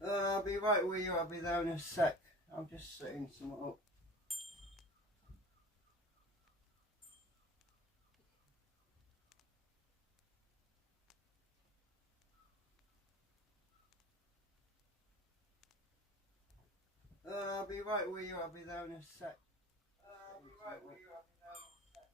I'll be right with you, I'll be there in a sec. I'm just setting some up. I'll be right with you, I'll be there in a sec. I'll be right with you, I'll be there in a sec.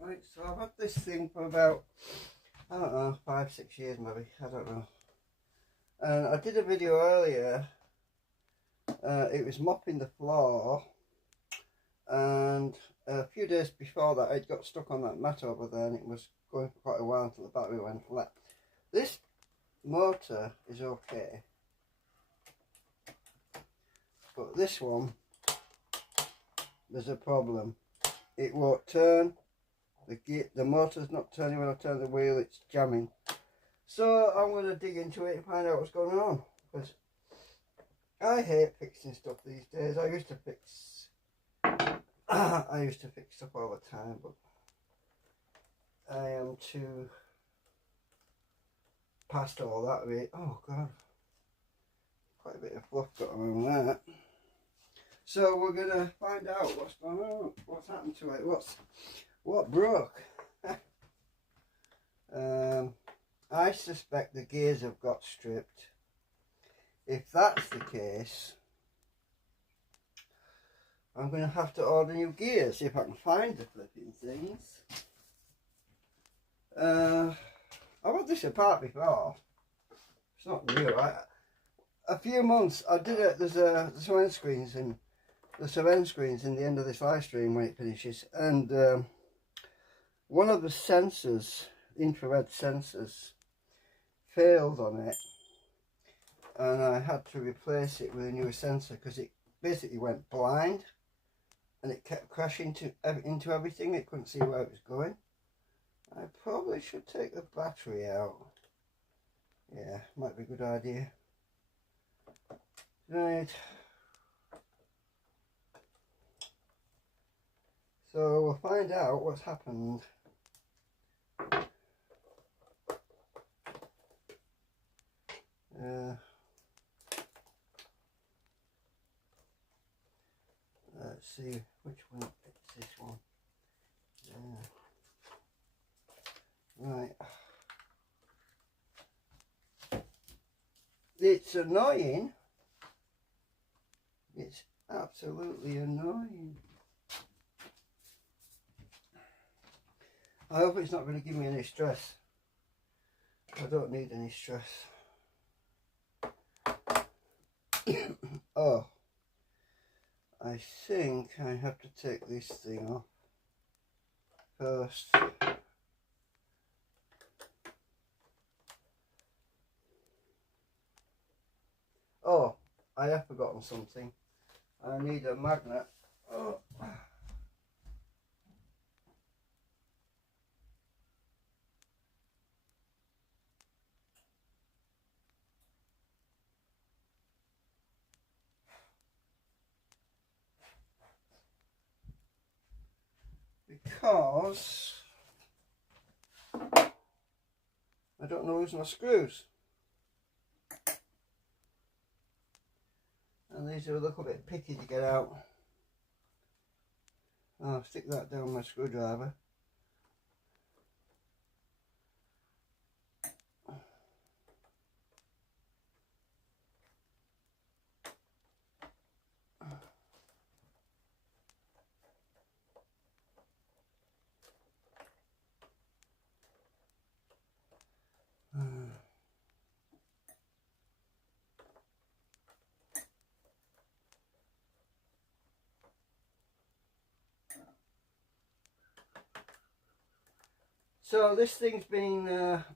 Right, so I've had this thing for about, I don't know, 5-6 years maybe, I don't know. And I did a video earlier, it was mopping the floor, and a few days before that it got stuck on that mat over there and it was going for quite a while until the battery went flat. This motor is okay, but this one, there's a problem. It won't turn. The motor's not turning. When I turn the wheel, it's jamming. So I'm going to dig into it and find out what's going on, because I hate fixing stuff these days. I used to fix stuff all the time, but I am too past all that really. Oh god, quite a bit of fluff got around that. So we're going to find out what's going on, what's happened to it, what broke. I suspect the gears have got stripped. If that's the case, I'm going to have to order new gears if I can find the flipping things. I've had this apart before. It's not new. A few months I did it. There's the surround screens in the end of this live stream when it finishes, and one of the sensors, infrared sensors, failed on it, and I had to replace it with a new sensor because it basically went blind and it kept crashing into everything. It couldn't see where it was going, I probably should take the battery out. Yeah, might be a good idea. Right. So we'll find out what's happened. Let's see which one. It's this one. Right. It's annoying. It's absolutely annoying. I hope it's not going to give me any stress. I don't need any stress. Oh, I think I have to take this thing off first. Oh, I have forgotten something. I need a magnet. Oh. Because I don't know where's my screws. And these are a little bit picky to get out. I'll stick that down my screwdriver. So this thing's been a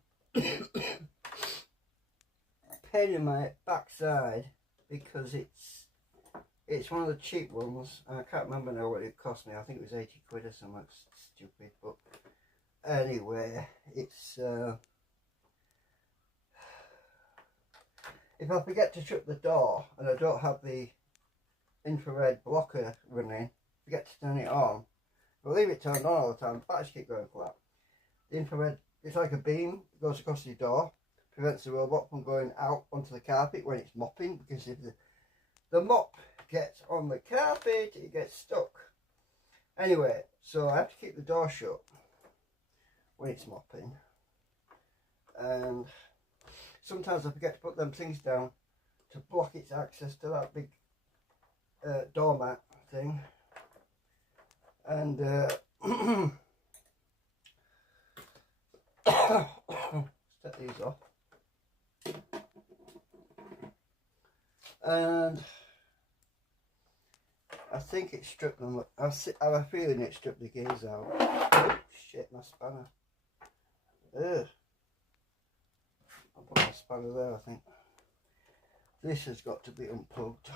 pain in my backside because it's one of the cheap ones. I can't remember now what it cost me. I think it was 80 quid or something stupid. But anyway, it's if I forget to shut the door and I don't have the infrared blocker running, forget to turn it on, if I leave it turned on all the time, the batteries keep going flat. The infrared, it's like a beam, it goes across the door, prevents the robot from going out onto the carpet when it's mopping, because if the mop gets on the carpet, it gets stuck. Anyway, so I have to keep the door shut when it's mopping, and sometimes I forget to put them things down to block its access to that big doormat thing, and set these off, and I think it stripped them. I have a feeling it stripped the gears out. Oh, shit, my spanner. Ugh. I'll put my spanner there, I think. This has got to be unplugged.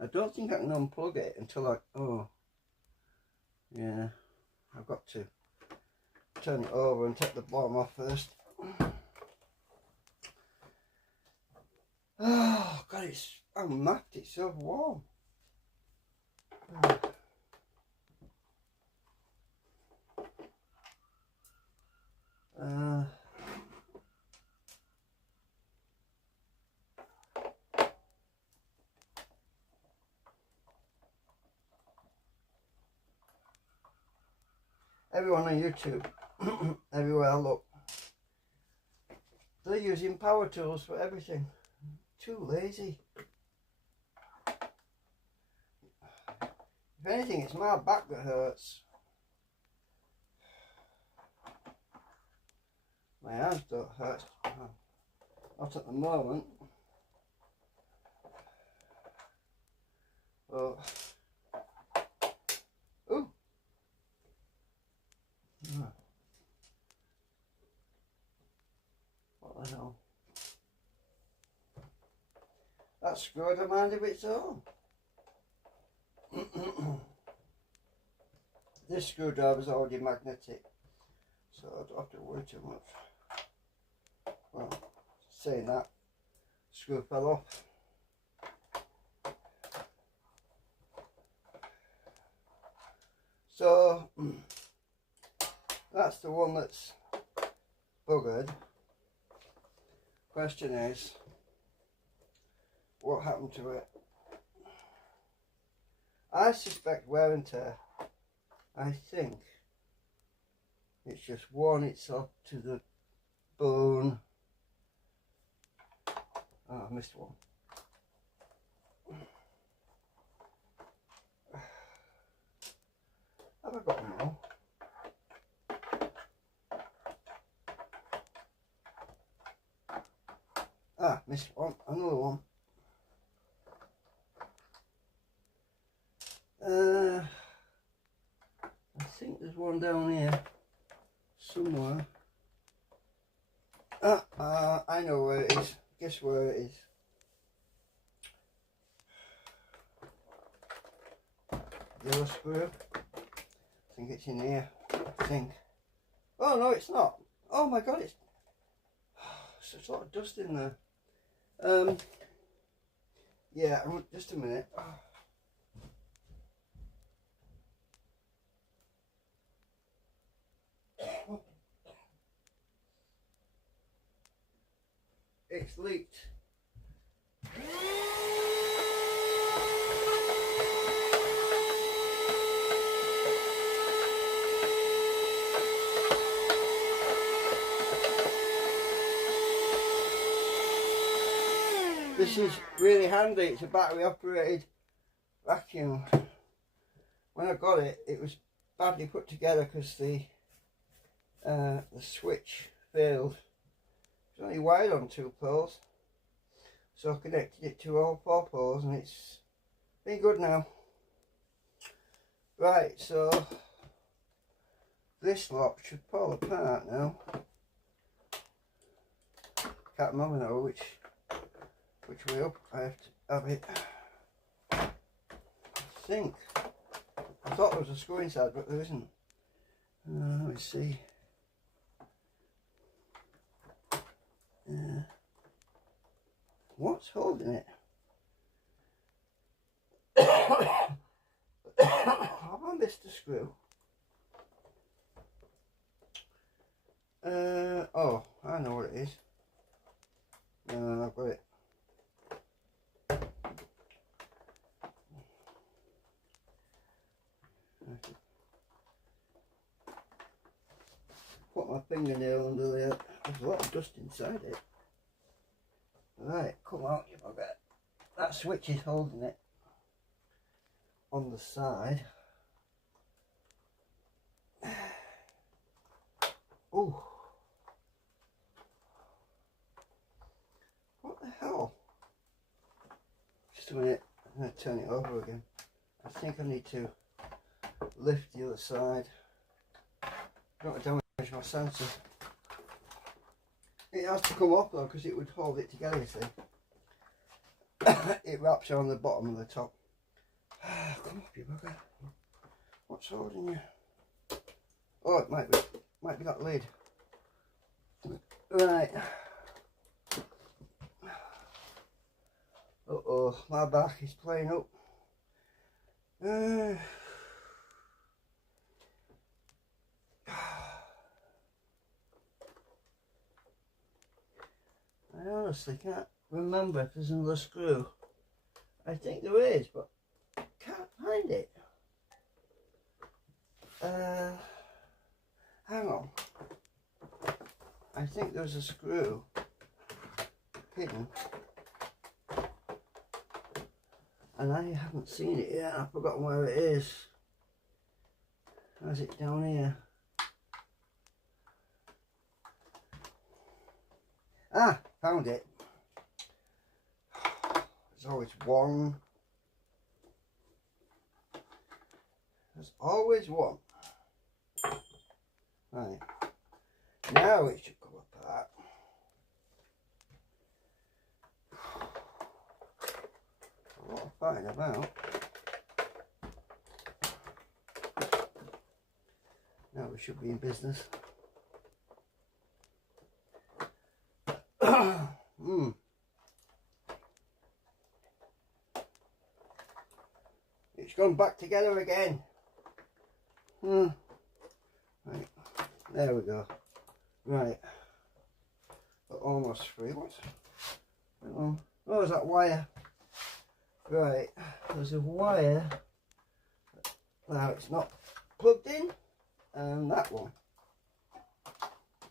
I don't think I can unplug it until yeah, I've got to turn it over and take the bottom off first. Oh God, I'm mapped, it's so warm. Everyone on YouTube, everywhere I look, they're using power tools for everything. Too lazy. If anything, it's my back that hurts. My hands don't hurt. Not at the moment. But ooh. What the hell? That that screw had a mind of its own. This screwdriver's already magnetic, so I don't have to worry too much. Well, saying that, screw fell off. So that's the one that's buggered. Question is, what happened to it? I suspect wear and tear. I think it's just worn itself to the bone. Oh, I missed one. Have I got more? Ah, missed one. Another one. I think there's one down here somewhere. I know where it is. Guess where it is. Yellow screw. I think it's in here. I think. Oh no, it's not. Oh my god, it's such a lot of dust in there. Yeah, just a minute. It's leaked. This is really handy. It's a battery operated vacuum. When I got it, it was badly put together because the switch failed. It's only wired on 2 poles, so I connected it to all 4 poles and it's been good now. Right, so this lot should fall apart now. Can't remember now which way up I have to have it. I think I thought there was a screw inside, but there isn't. Let me see. What's holding it? Have I missed a screw? Oh, I know what it is. No, I've got it. Put my fingernail under there. There's a lot of dust inside it. Right, come out, you bugger. That switch is holding it on the side. Oh, what the hell? Just a minute, I'm going to turn it over again. I think I need to lift the other side. I don't want to damage my sensor. It has to come off though because it would hold it together, you see. It wraps on the bottom and the top. Come up, you bugger. What's holding you? Oh, it might be that lid. Right. Uh-oh, my back is playing up. I honestly can't remember if there's another screw. I think there is, but I can't find it. Hang on. I think there's a screw hidden. And I haven't seen it yet. I've forgotten where it is. Where's it down here? Ah, found it. There's always one. There's always one. Right. Now it should come apart. farting about. Now we should be in business. It's gone back together again. Right. There we go. Right. Almost free. What's oh, there's that wire. Right. There's a wire. Now it's not plugged in. And that one.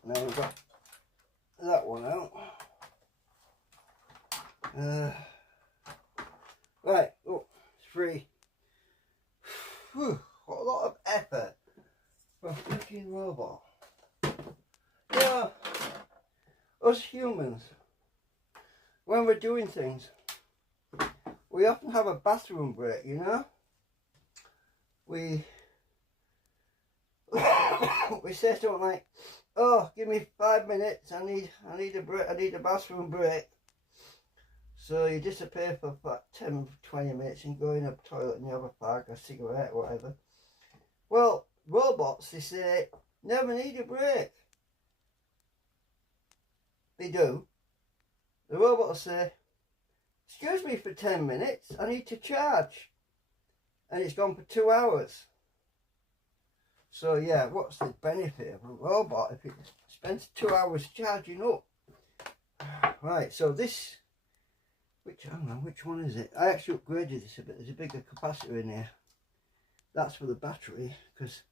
Now we've got that one out. Right. Oh, it's free. Whew, what a lot of effort for a freaking robot. Yeah, us humans, when we're doing things, we often have a bathroom break, you know? We we say something like, oh, give me 5 minutes, I need a break, I need a bathroom break. So you disappear for about 10-20 minutes and go in a toilet and you have a fag, a cigarette, whatever. Well, robots, they say, never need a break. They do. The robot will say, excuse me for 10 minutes, I need to charge. And it's gone for 2 hours. So yeah, what's the benefit of a robot if it spends 2 hours charging up? Right, so this, I don't know, which one is it? I actually upgraded this a bit. There's a bigger capacitor in here. That's for the battery, because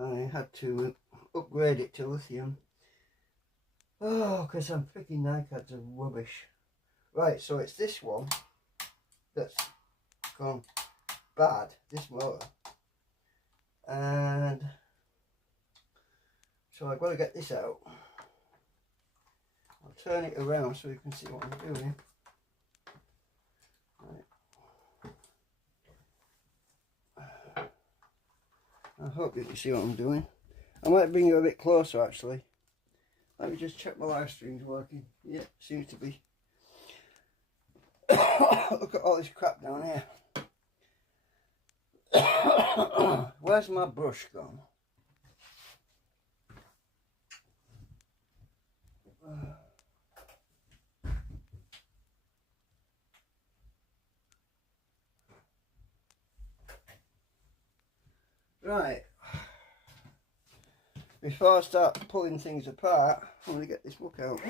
I had to upgrade it to lithium. Oh, because I'm freaking NiCads are rubbish. Right, so it's this one that's gone bad, this motor. And so I've got to get this out. I'll turn it around so you can see what I'm doing. I hope you can see what I'm doing. I might bring you a bit closer actually. Let me just check my live stream's working. Yeah, seems to be. Look at all this crap down here. Where's my brush gone? Right. Before I start pulling things apart, I'm going to get this book out.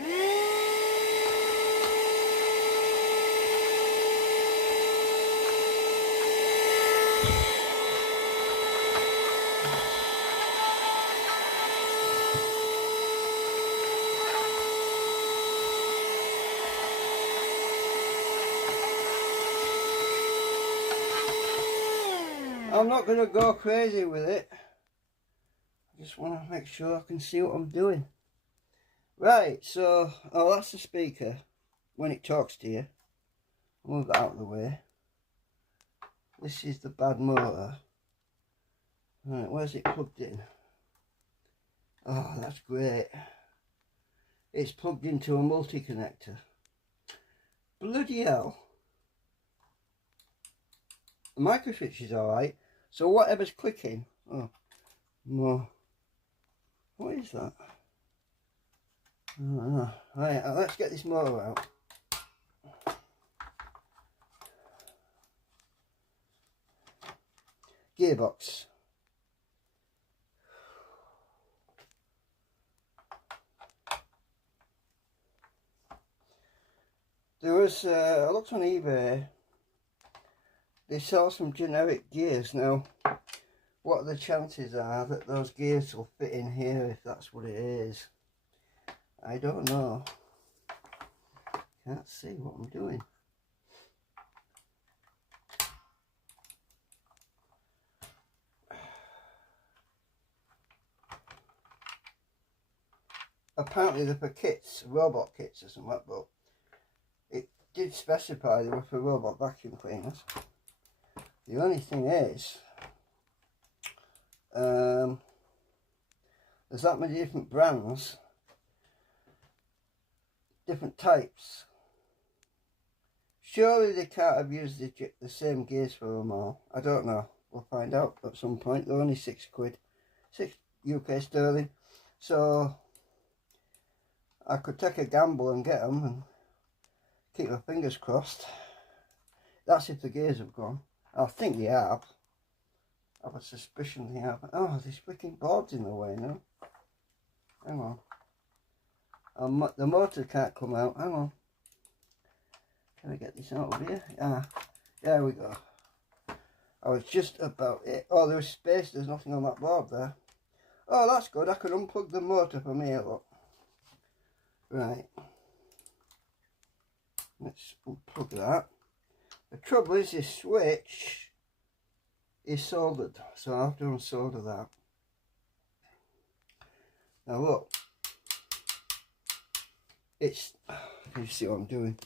I'm not going to go crazy with it. I just want to make sure I can see what I'm doing. Right, so, oh, that's the speaker when it talks to you. I'll move that out of the way. This is the bad motor. Right, where's it plugged in? Oh, that's great. It's plugged into a multi-connector. Bloody hell. The microswitch is alright. So whatever's clicking. Oh, more. What is that? I don't know. Right, let's get this motor out. Gearbox. There was, I looked on eBay, they sell some generic gears. Now, what the chances are that those gears will fit in here if that's what it is? I don't know. Can't see what I'm doing. Apparently they're for kits, robot kits or something, but it did specify they were for robot vacuum cleaners. The only thing is, there's that many different brands, different types, Surely they can't have used the same gears for them all. I don't know. We'll find out at some point. They're only £6, 6 UK sterling. So I could take a gamble and get them and keep my fingers crossed. That's if the gears have gone. I think they have. I have a suspicion they have. Oh, this freaking board's in the way now. Hang on. The motor can't come out. Hang on. Can I get this out of here? Ah, there we go. I was just about it. Oh, there's space. There's nothing on that board there. Oh, that's good. I can unplug the motor from here, look. Right. Let's unplug that. The trouble is this switch is soldered, so I have to unsolder that. Now look. It's... Can you see what I'm doing?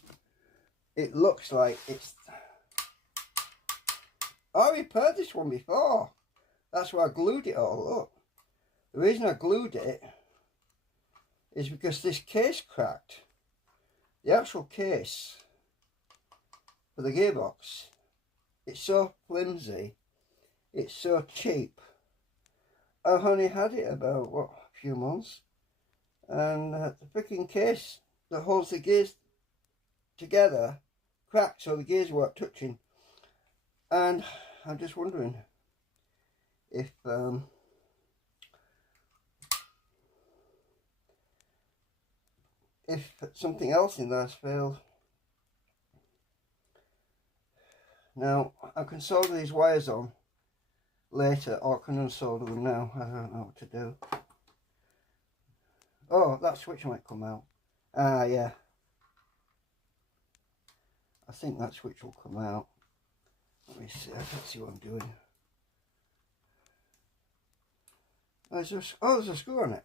It looks like it's... I repaired this one before. That's why I glued it all up. The reason I glued it is because this case cracked. The actual case for the gearbox, it's so flimsy, it's so cheap. I've only had it about, what, a few months. And the freaking case that holds the gears together cracked, so the gears weren't touching. And I'm just wondering if something else in there's failed. Now I can solder these wires on later, or I can unsolder them now. I don't know what to do. Oh, that switch might come out. Ah, yeah. I think that switch will come out. Let me see. I can't see what I'm doing. There's a screw on it.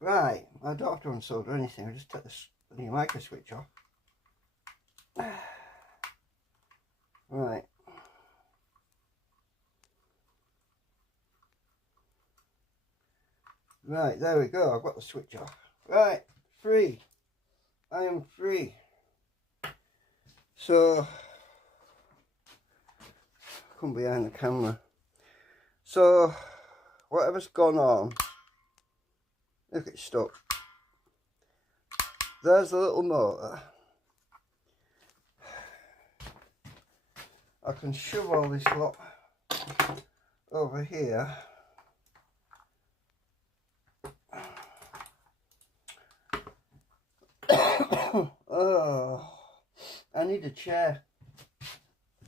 Right. I don't have to unsolder anything. I just take the micro switch off. Right. Right, there we go. I've got the switch off. Right, free. I am free. So, come behind the camera. So, whatever's gone on, look, it's stuck. There's the little motor. I can shove all this lot over here. Oh, I need a chair.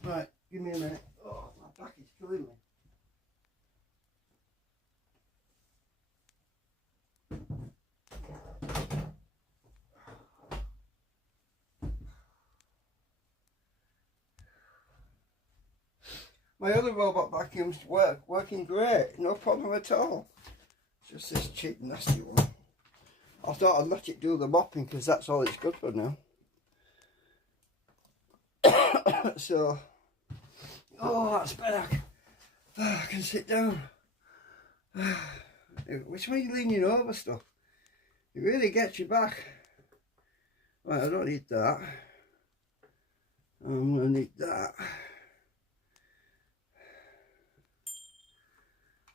Right, give me a minute. Oh, my back is killing me. My other robot vacuums working great, no problem at all. It's just this cheap, nasty one. I thought I'd let it do the mopping because that's all it's good for now. So, oh, that's better. I can sit down. Which way are you leaning over stuff? It really gets you back. Right, I don't need that. I'm going to need that.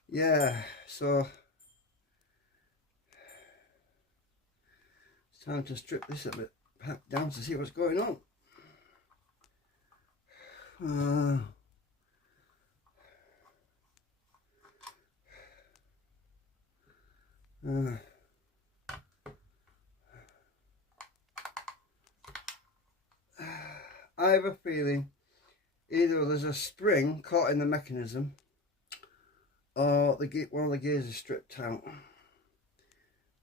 Yeah, so it's time to strip this a bit back down to see what's going on. I have a feeling either there's a spring caught in the mechanism or one of the gears is stripped out.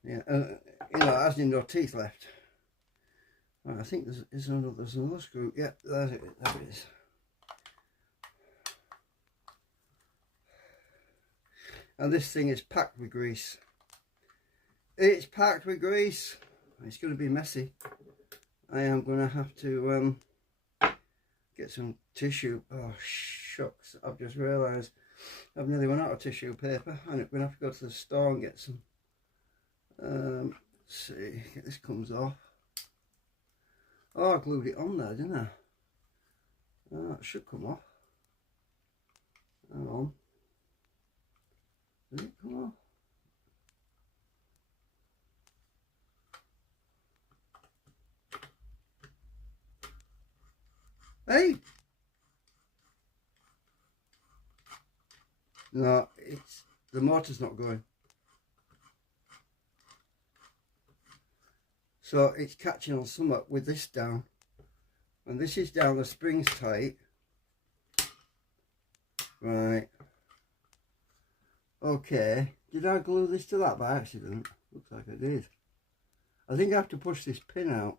Yeah, you know, it hasn't no teeth left. Right, I think there's another screw. Yeah, there it is. And this thing is packed with grease. It's packed with grease. It's going to be messy. I am going to have to get some tissue. Oh shucks, I've just realised I've nearly run out of tissue paper. I'm going to have to go to the store and get some. Let's see, this comes off. Oh, I glued it on there, didn't I? Oh, it should come off. Hang on. Did it come off? Hey! No, it's the motor's not going. So it's catching on something with this down. And this is down, the spring's tight. Right. Okay. Did I glue this to that by accident? Looks like I did. I think I have to push this pin out.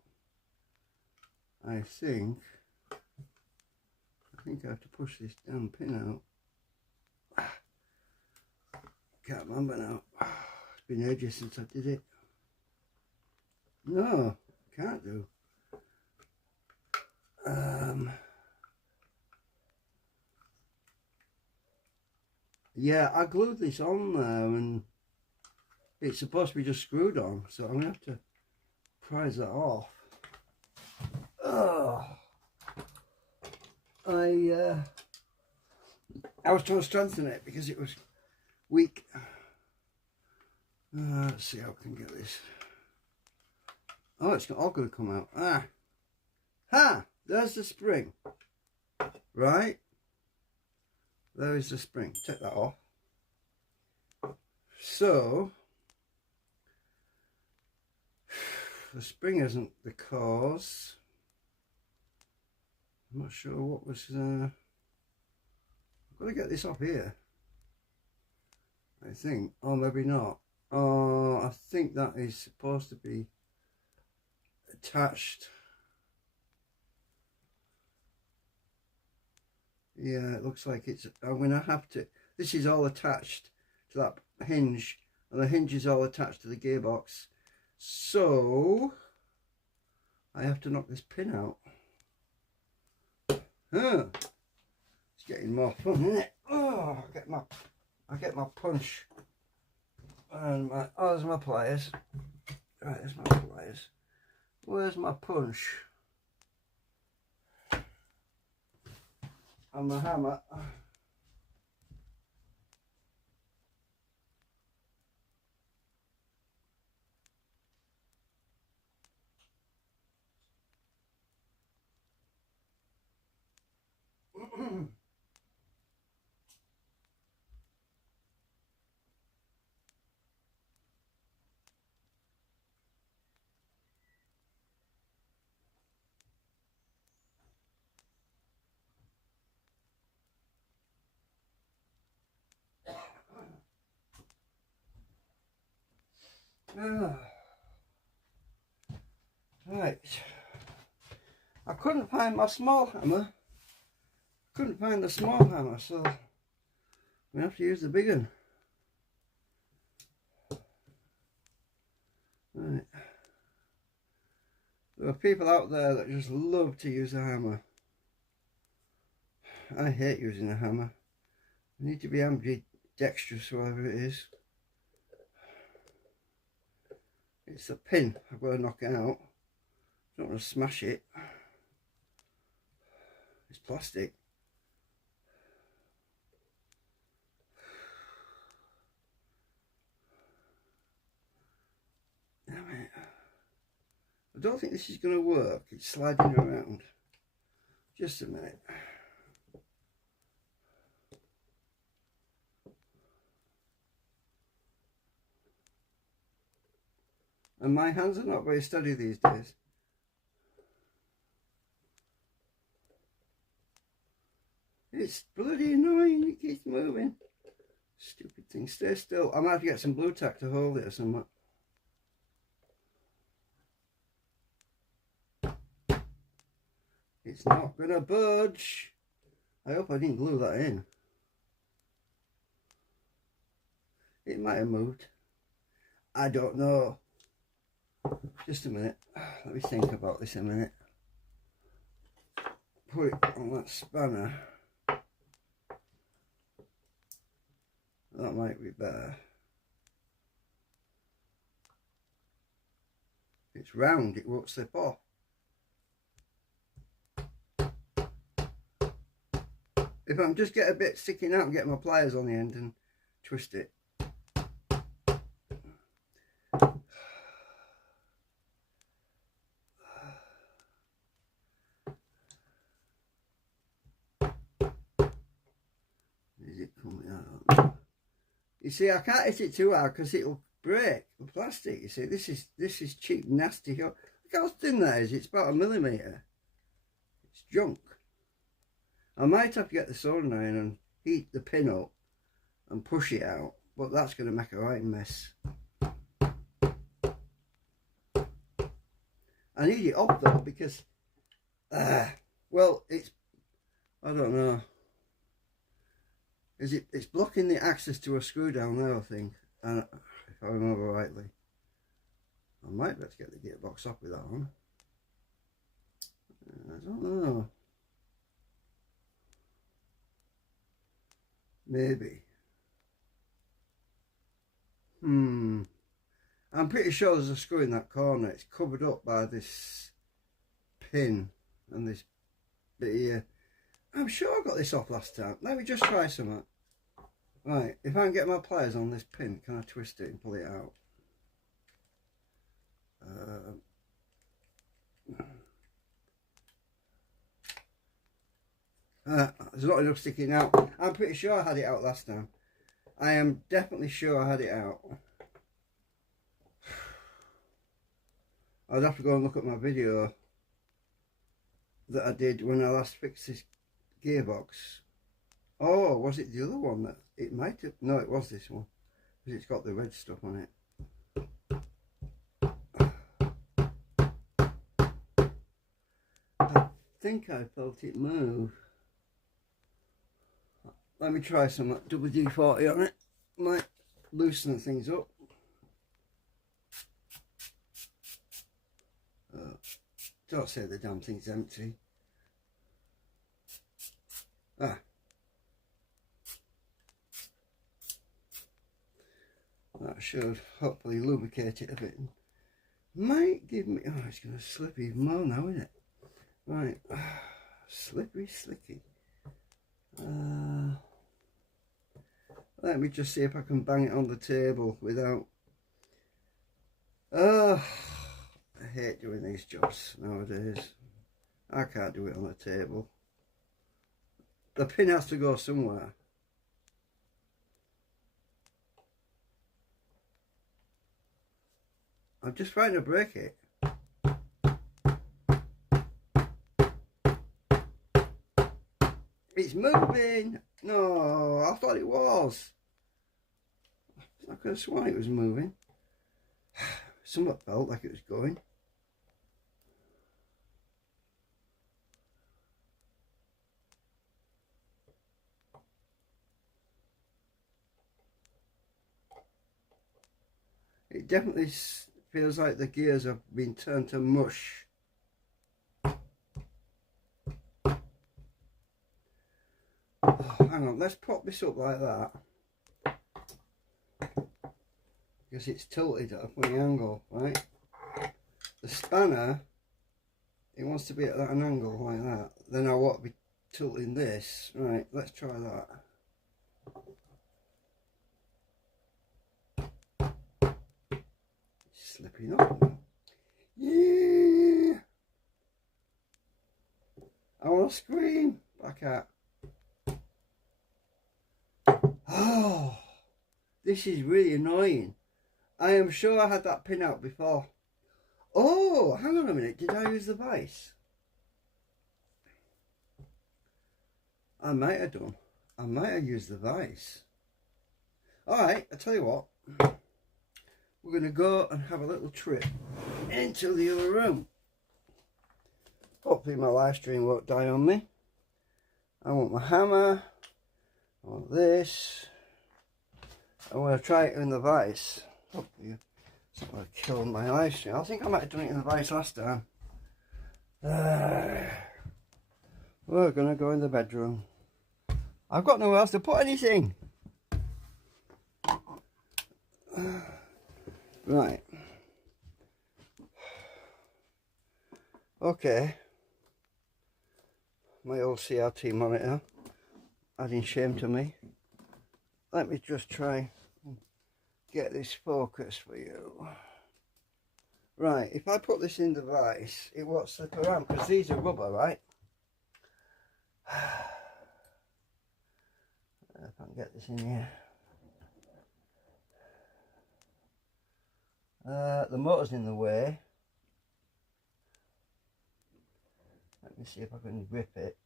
I think I have to push this damn pin out. Can't remember now. It's been ages since I did it. No, can't do. Yeah, I glued this on there and it's supposed to be just screwed on, so I'm gonna have to prise that off. Oh, I was trying to strengthen it because it was weak. Let's see how I can get this. Oh, it's not all going to come out. Ah, ha! There's the spring. Right. There is the spring. Take that off. So the spring isn't the cause. I'm not sure what was. I've got to get this off here. I think. Oh, maybe not. Oh, I think that is supposed to be attached. Yeah, it looks like it's. I'm going to have to. This is all attached to that hinge, and the hinge is all attached to the gearbox. So I have to knock this pin out. Huh. It's getting more fun, isn't it? Oh, I get my punch and my. Oh, there's my pliers. Right, there's my pliers. Where's my punch? And the hammer. Right. I couldn't find my small hammer. Couldn't find the small hammer, so we have to use the big one. Right. There are people out there that just love to use a hammer. I hate using a hammer. You need to be ambidextrous, whatever it is. It's the pin I've got to knock it out. I don't want to smash it. It's plastic. Damn it. I don't think this is going to work. It's sliding around. Just a minute. And my hands are not very steady these days. It's bloody annoying. It keeps moving. Stupid thing. Stay still. I might have to get some blue tack to hold it or something. It's not gonna budge. I hope I didn't glue that in. It might have moved. I don't know. Just a minute. Let me think about this a minute. Put it on that spanner. That might be better. It's round, it won't slip off. if I'm just get a bit sticking out and get my pliers on the end and twist it. Is it coming out? You see, I can't hit it too hard because it'll break the plastic. You see, this is cheap, nasty. Look how thin that is. It's about 1 millimetre. It's junk. I might have to get the soldering iron and heat the pin up and push it out, but that's going to make a right mess. I need it up though because, well, it's, I don't know. It's blocking the access to a screw down there, I think, and if I remember rightly. I might be able to get the gearbox up with that one. I don't know. Maybe. I'm pretty sure there's a screw in that corner. It's covered up by this pin and this bit here. I'm sure I got this off last time. Let me just try something. Right, if I can get my pliers on this pin, can I twist it and pull it out? There's not enough sticking out. I'm pretty sure I had it out last time. I am definitely sure I had it out. I'd have to go and look at my video that I did when I last fixed this gearbox. Oh, was it the other one that it might have? No, it was this one because it's got the red stuff on it. I think I felt it move. Let me try some WD-40 on it. Might loosen things up. Don't say the damn thing's empty. That should hopefully lubricate it a bit. Might give me, oh, it's going to slip even more now, isn't it? Right, slippery slicky. Let me just see if I can bang it on the table without, I hate doing these jobs nowadays. I can't do it on the table. The pin has to go somewhere. I'm just trying to break it. It's moving! No, I thought it was. I could have sworn it was moving. Somewhat felt like it was going. It definitely feels like the gears have been turned to mush. Oh, hang on, let's prop this up like that. Because it's tilted at a funny angle, right? The spanner, it wants to be at an angle like that. Then I want to be tilting this. Right, let's try that. Slipping up. Yeah! I want to scream. Back out. Oh, this is really annoying. I am sure I had that pin out before. Oh, hang on a minute. Did I use the vise? I might have done. I might have used the vise. Alright, I tell you what. We're going to go and have a little trip into the other room. Hopefully my live stream won't die on me. I want my hammer. I want this. I want to try it in the vise. Hopefully it's not going to kill my live stream. I think I might have done it in the vise last time. We're going to go in the bedroom. I've got nowhere else to put anything. Right. Okay. My old CRT monitor. adding shame to me. Let me just try and get this focus for you. Right, if I put this in the vise, it won't slip around because these are rubber, right? If I can get this in here. The motor's in the way. Let me see if I can grip it.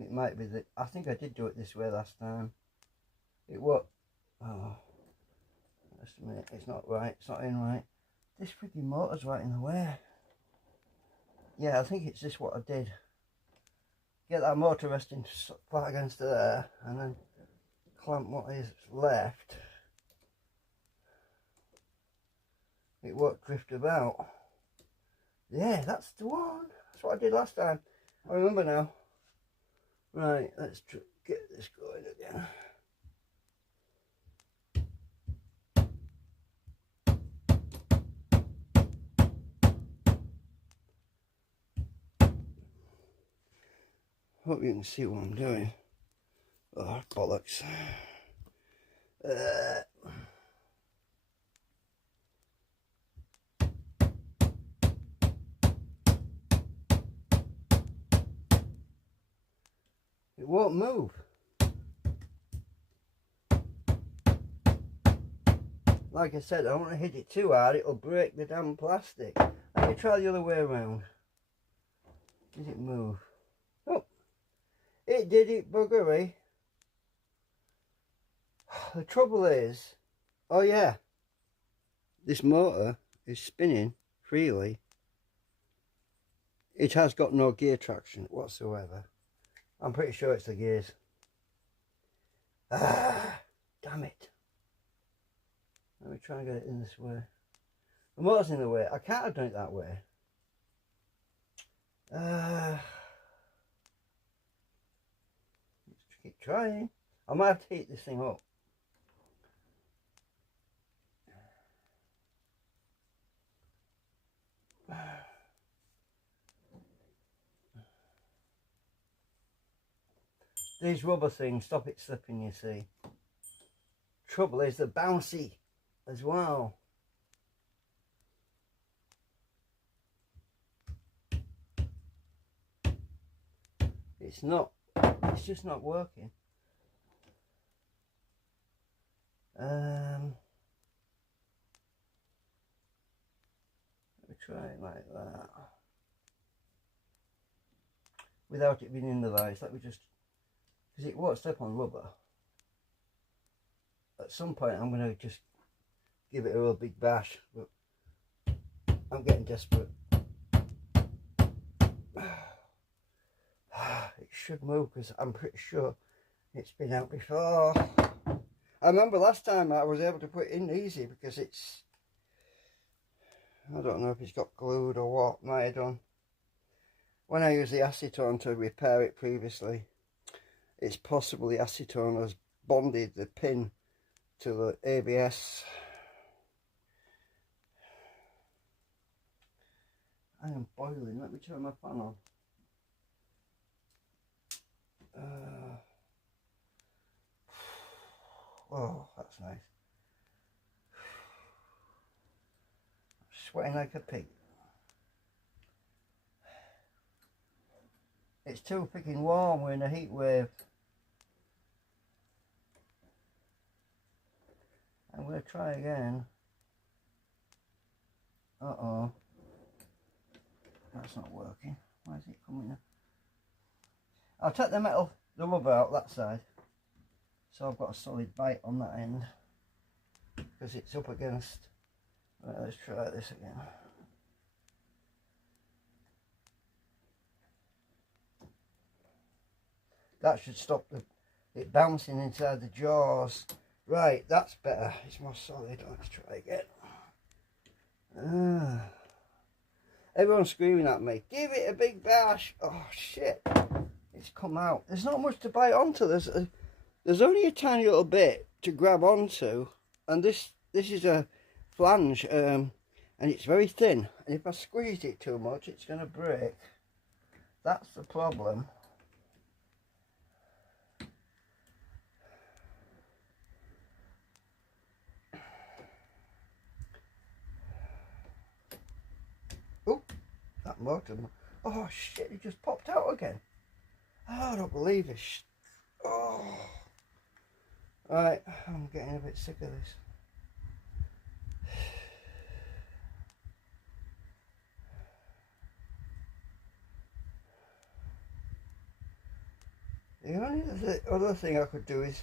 It might be that I think I did do it this way last time. It won't. Oh, just a minute. It's not right. It's not in right. This freaking motor's right in the way. Yeah, I think it's just what I did. Get that motor resting flat against there, and then clamp what is left. It won't drift about. Yeah, that's the one. That's what I did last time. I remember now. Right, let's get this going again. Hope you can see what I'm doing. Oh, bollocks. It won't move. Like I said, I don't want to hit it too hard, it'll break the damn plastic. Let me try the other way around. Did it move? Oh, it did it, buggery. The trouble is, oh yeah, this motor is spinning freely. It has got no gear traction whatsoever. I'm pretty sure it's the gears. Ah, damn it. Let me try and get it in this way. The motor's in the way. I can't have done it that way. Let's keep trying. I might have to heat this thing up. These rubber things stop it slipping, you see. Trouble is they're bouncy as well. It's just not working. Let me try it like that. Without it being in the vise, let me just, because it won't step on rubber. At some point I'm going to just give it a real big bash, but I'm getting desperate. It should move because I'm pretty sure it's been out before. I remember last time I was able to put it in easy because it's, I don't know if it's got glued or what, might have done. When I used the acetone to repair it previously, it's possible the acetone has bonded the pin to the ABS. I am boiling. Let me turn my fan on. Oh, that's nice. Sweating like a pig. It's too freaking warm. We're in a heat wave. I'm going to try again. Uh-oh. That's not working. Why is it coming up? I'll take the rubber out that side. So I've got a solid bite on that end. Because it's up against. Right, let's try this again. That should stop it bouncing inside the jaws. Right, that's better. It's more solid. Let's try again. Everyone's screaming at me. Give it a big bash. Oh shit! It's come out. There's not much to bite onto. There's only a tiny little bit to grab onto, and this is a flange, and it's very thin. And if I squeeze it too much, it's going to break. That's the problem. motor. Oh shit, it just popped out again. Oh, I don't believe this. Oh. Right, I'm getting a bit sick of this. The only other thing I could do is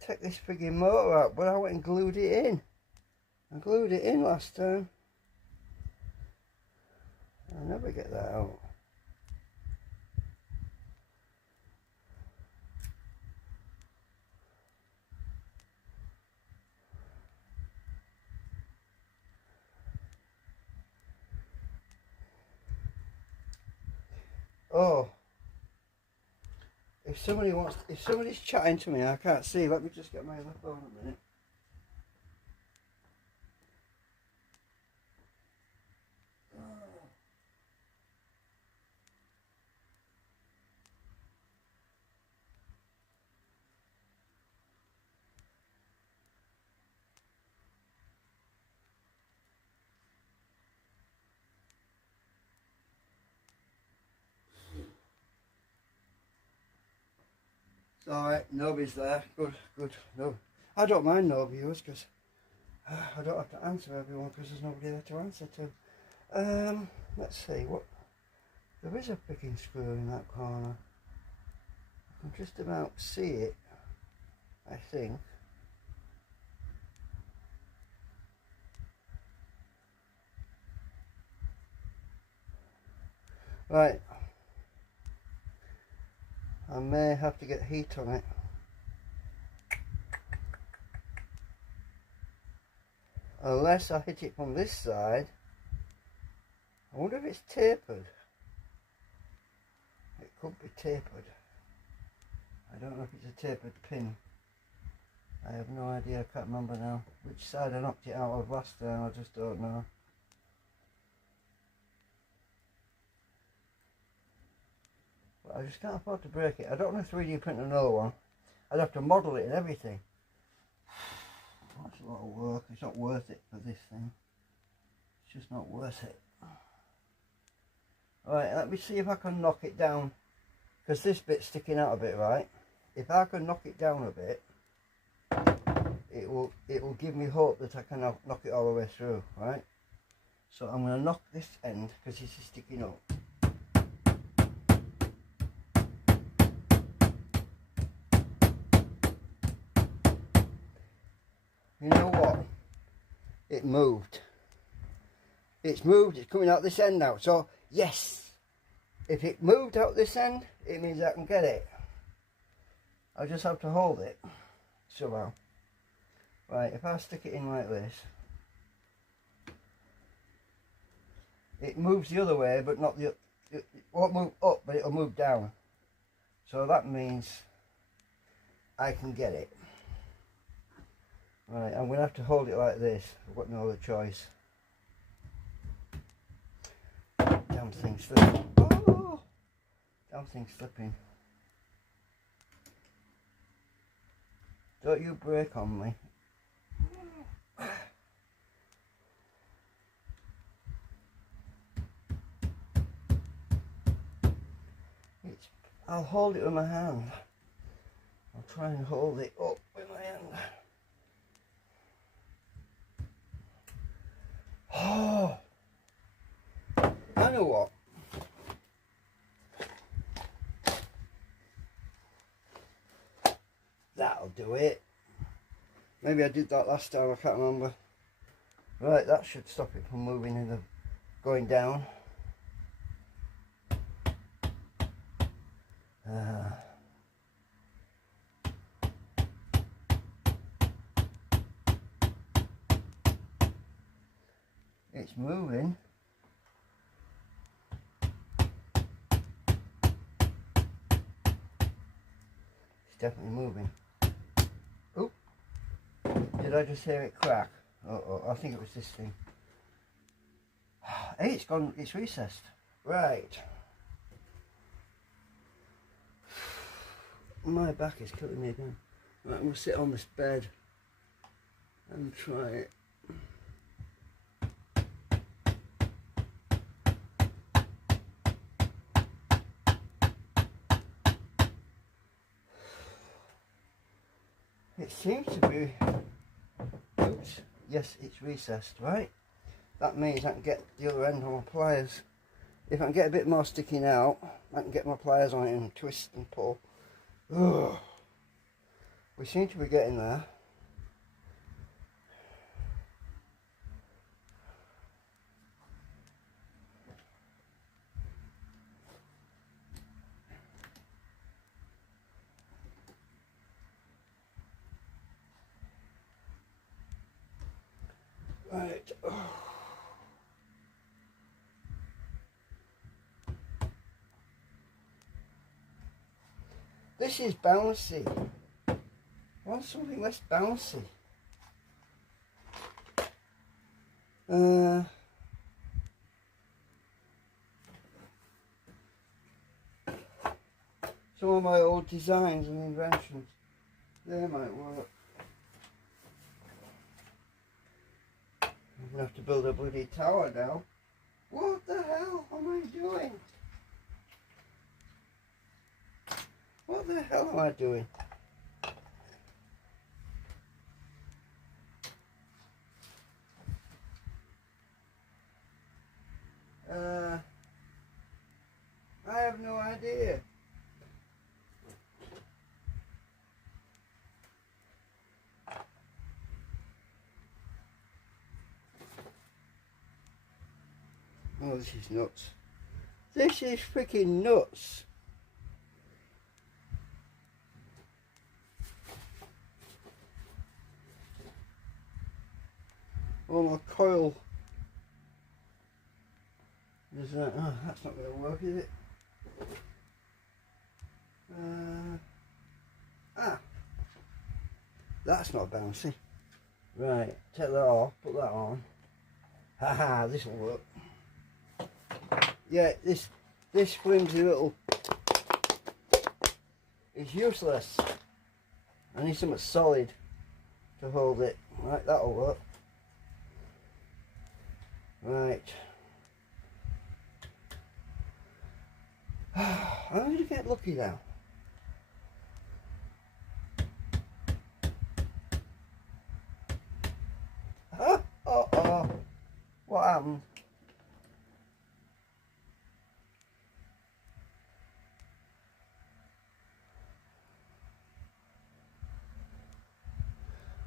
take this frigging motor out, but I went and glued it in. I glued it in last time. I'll never get that out. Oh, if somebody's chatting to me, I can't see. Let me just get my other phone a minute. It's alright, nobody's there. Good, good. No, I don't mind no viewers because I don't have to answer everyone because there's nobody there to answer to. Let's see what. There is a picking screw in that corner. I can just about see it, I think. Right. I may have to get heat on it. Unless I hit it from this side. I wonder if it's tapered. It could be tapered. I don't know if it's a tapered pin. I have no idea, I can't remember now. Which side I knocked it out of last time, I just don't know. But I just can't afford to break it. I don't want to 3D print another one. I'd have to model it and everything. That's a lot of work. It's not worth it for this thing. It's just not worth it. Right, let me see if I can knock it down. Because this bit's sticking out a bit, right? If I can knock it down a bit, it will give me hope that I can knock it all the way through, right? So I'm going to knock this end because this is sticking up. You know what? It moved. It's moved, it's coming out this end now. So, yes, if it moved out this end, it means I can get it. I just have to hold it somehow. Right, if I stick it in like this, it moves the other way, but not the, it won't move up, but it'll move down. So that means I can get it. Right, I'm going to have to hold it like this. I've got no other choice. Damn thing's slipping. Oh! Damn thing's slipping. Don't you break on me. I'll hold it with my hand. I'll try and hold it up with my hand. Oh, I know what. That'll do it. Maybe I did that last time, I can't remember. Right, that should stop it from moving in the going down. It's moving. It's definitely moving. Oh, did I just hear it crack? Oh, I think it was this thing. Hey, it's gone, it's recessed. Right. My back is killing me again. Right, I'm going to sit on this bed and try it. It seems to be, oops, yes, it's recessed, right? That means I can get the other end on my pliers. If I can get a bit more sticking out, I can get my pliers on it and twist and pull. Ugh. We seem to be getting there. Right. This is bouncy. I want something less bouncy. Some of my old designs and inventions, they might work. I'm gonna have to build a bloody tower now. What the hell am I doing? What the hell am I doing? I have no idea. Oh, this is nuts. This is freaking nuts. Oh, my coil. There's that. Oh, that's not going to work, is it? That's not bouncy. Right, take that off, put that on. Haha, this will work. Yeah, this flimsy little is useless. I need something solid to hold it. Right, that'll work. Right. I'm going to get lucky now. Uh-oh. What happened?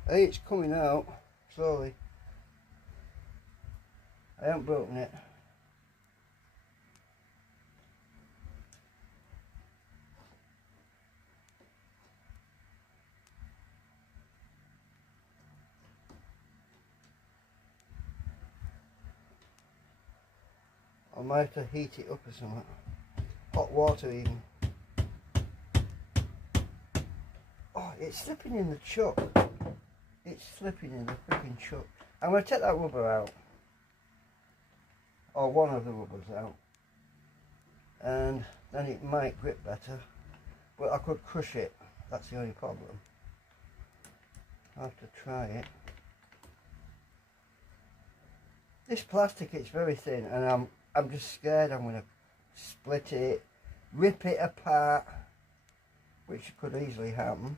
Hey, it's coming out slowly. I haven't broken it. I might have to heat it up or something. Hot water even. Oh, it's slipping in the chuck. It's slipping in the freaking chuck. I'm going to take that rubber out. Or one of the rubbers out. And then it might grip better. But I could crush it. That's the only problem. I'll have to try it. This plastic, it's very thin, and I'm just scared I'm going to split it, rip it apart, which could easily happen.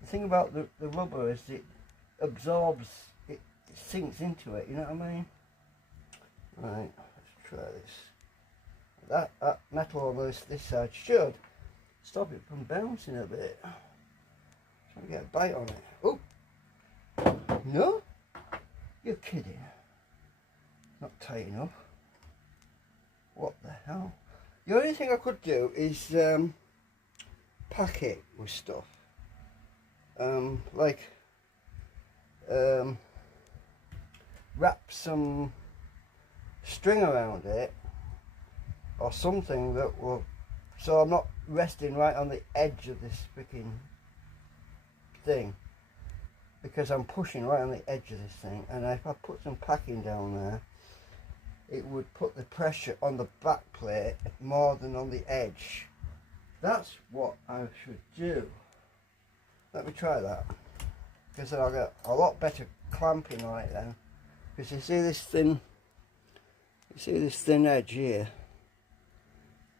The thing about the rubber is it absorbs, it sinks into it, you know what I mean? Right, let's try this. That metal on this side should stop it from bouncing a bit. Trying to get a bite on it. Oh! No? You're kidding. Not tight enough. What the hell? The only thing I could do is pack it with stuff. Wrap some string around it or something that will, so I'm not resting right on the edge of this freaking thing, because I'm pushing right on the edge of this thing, and if I put some packing down there, it would put the pressure on the back plate more than on the edge. That's what I should do. Let me try that, because then I'll get a lot better clamping on it then. Because you see this thin edge here,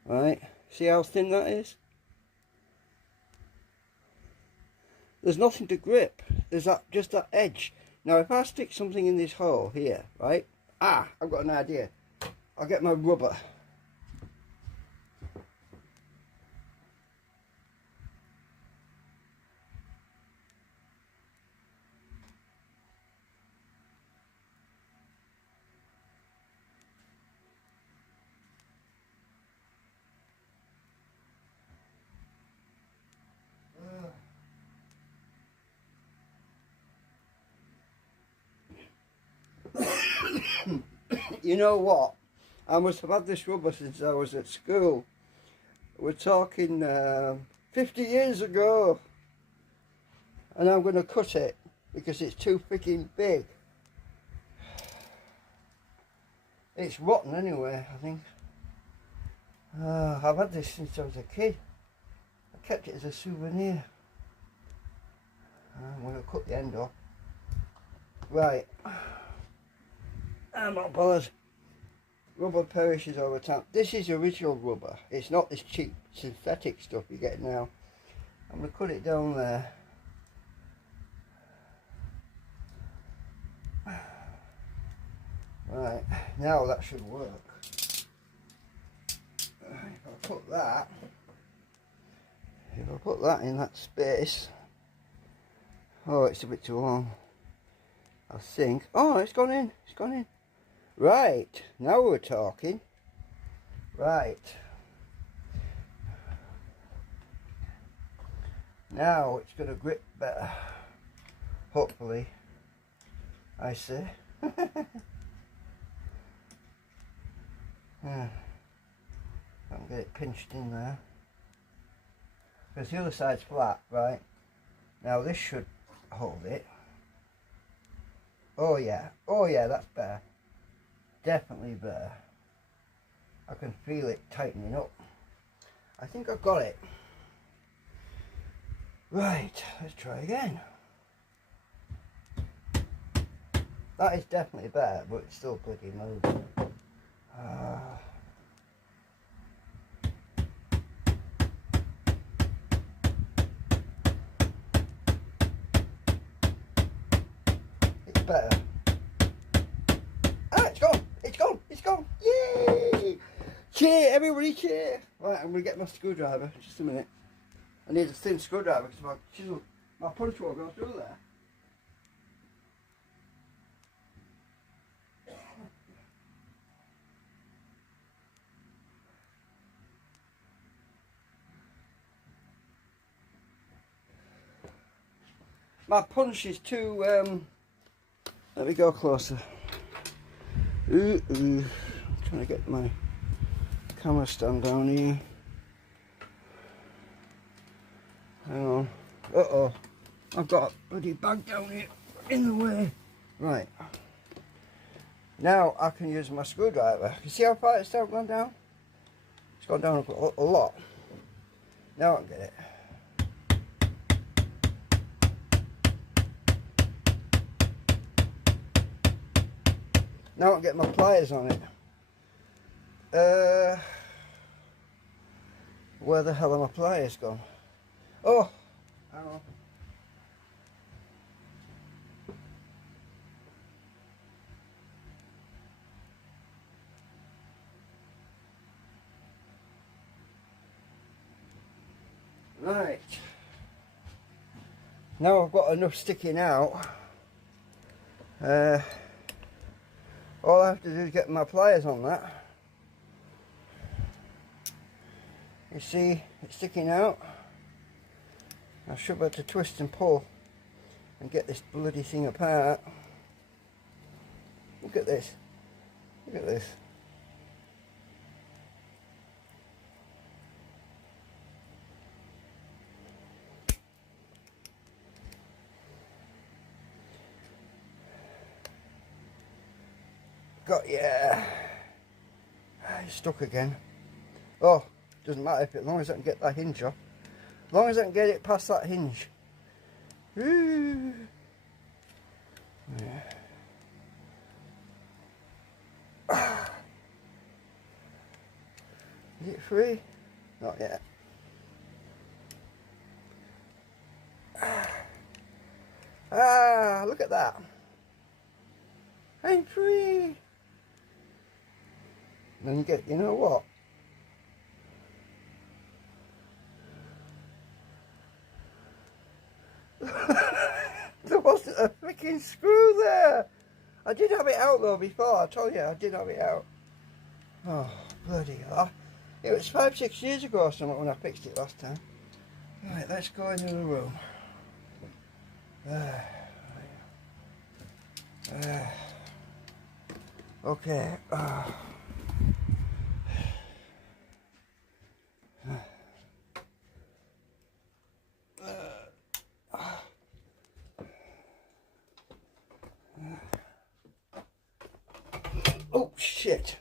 right? See how thin that is? there's nothing to grip. There's that, just that edge. Now if I stick something in this hole here, right? Ah, I've got an idea. I'll get my rubber. You know what? I must have had this rubber since I was at school. We're talking 50 years ago. And I'm going to cut it because it's too freaking big. It's rotten anyway, I think. I've had this since I was a kid. I kept it as a souvenir. I'm going to cut the end off. Right. I'm not bothered. Rubber perishes over time. This is original rubber. It's not this cheap synthetic stuff you get now. I'm going to cut it down there. Right, now that should work. If I put that in that space. Oh, it's a bit too long, I think. Oh, it's gone in, it's gone in. Right, now we're talking. Right. Now it's going to grip better. Hopefully. I say. I can get it pinched in there. Because the other side's flat, right? Now this should hold it. Oh yeah, that's better. Definitely better. I can feel it tightening up. I think I've got it. Right, let's try again. That is definitely better, but it's still bloody moving. It's better. Ah, it's gone! It's gone! It's gone! Yay! Cheer! Everybody cheer! Right, I'm going to get my screwdriver. Just a minute. I need a thin screwdriver because my punch won't go through there. My punch is too, let me go closer. I'm trying to get my camera stand down here. Hang on. Uh-oh. I've got a bloody bag down here in the way. Right. Now I can use my screwdriver. You see how far it's gone down? It's gone down a lot. Now I can get it. Now I can get my pliers on it. Where the hell are my pliers gone? Oh, hang on. Right. Now I've got enough sticking out. All I have to do is get my pliers on that. You see, it's sticking out. I should be able to twist and pull and get this bloody thing apart. Look at this. Look at this. Got, yeah. It's stuck again. Oh, doesn't matter if as long as I can get that hinge off. As long as I can get it past that hinge. Ooh. Yeah. Is it free? Not yet. Look at that. I'm free. Then you get, you know what? There wasn't a freaking screw there. I did have it out though before. I told you I did have it out. Oh, bloody hell. It was 5-6 years ago or something when I fixed it last time. Right, let's go into the room. Okay. Oh shit!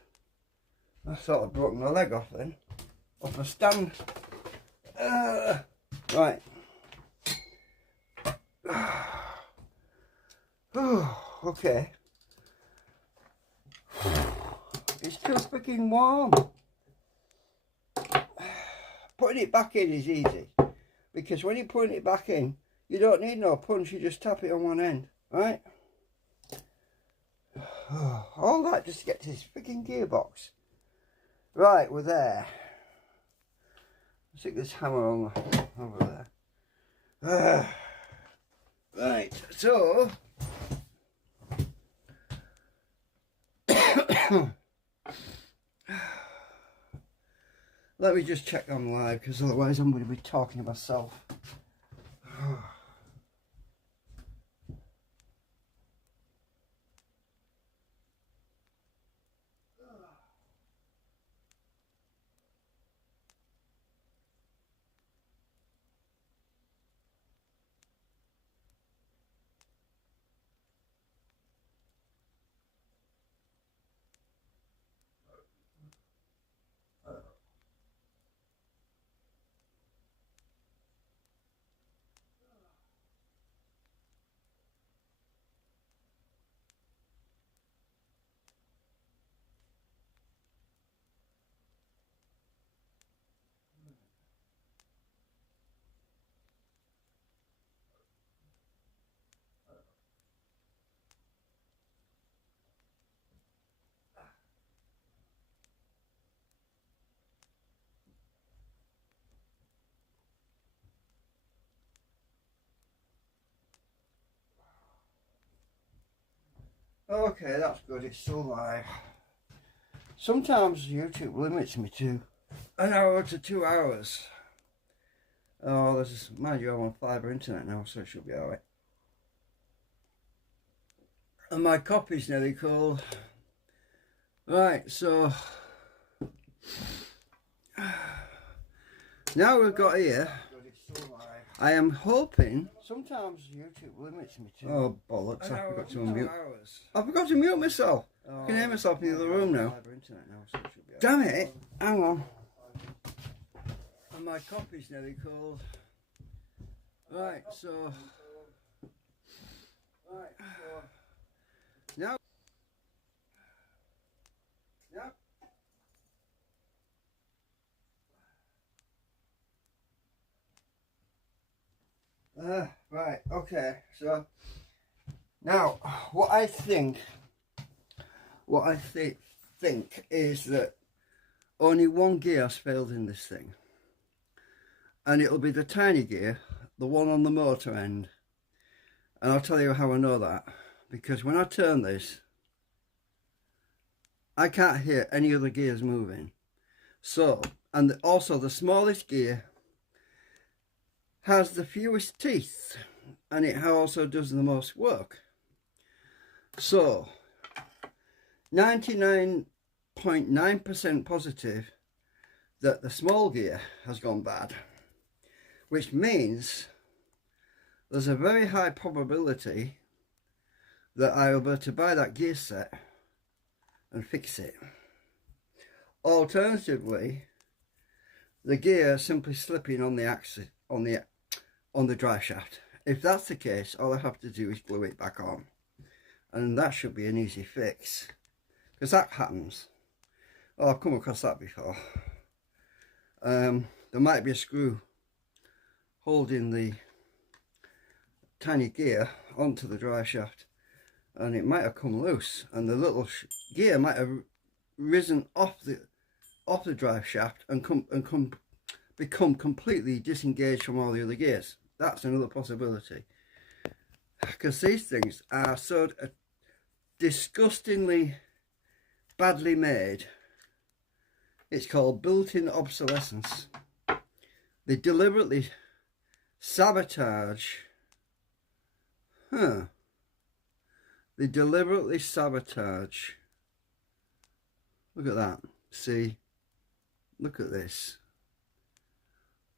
I thought I'd broken my leg off then. Off a stand. Right. Okay. It's too freaking warm. Putting it back in is easy, because when you're putting it back in, you don't need no punch, you just tap it on one end, right? All that just to get to this freaking gearbox. Right, we're there. Stick this hammer on over there. Right, so let me just check I'm live, because otherwise I'm going to be talking to myself. Okay, that's good, it's still live. Sometimes YouTube limits me to an hour to 2 hours. Oh, there's, mind you, I'm on fibre internet now, so it should be alright. And my copy's nearly cold. Right, so now we've got here, I am hoping, sometimes YouTube limits me to... Oh bollocks, I forgot to unmute. I forgot to mute myself. I can hear myself in the other room now. Damn it, hang on. And my copy's nearly cold. Right, so... Now... Right, okay, so now what I think is that only one gear has failed in this thing, and it'll be the tiny gear, the one on the motor end. And I'll tell you how I know that, because when I turn this, I can't hear any other gears moving. So, and also the smallest gear has the fewest teeth, and it also does the most work. So 99.9% positive that the small gear has gone bad, which means there's a very high probability that I'll be able to buy that gear set and fix it. Alternatively, the gear simply slipping on the axis, on the drive shaft. If that's the case, all I have to do is glue it back on, and that should be an easy fix, because that happens. Oh, I've come across that before. There might be a screw holding the tiny gear onto the drive shaft, and it might have come loose, and the little gear might have risen off the drive shaft and become completely disengaged from all the other gears. That's another possibility, because these things are so disgustingly badly made. It's called built-in obsolescence. They deliberately sabotage. They deliberately sabotage. Look at that. See? Look at this.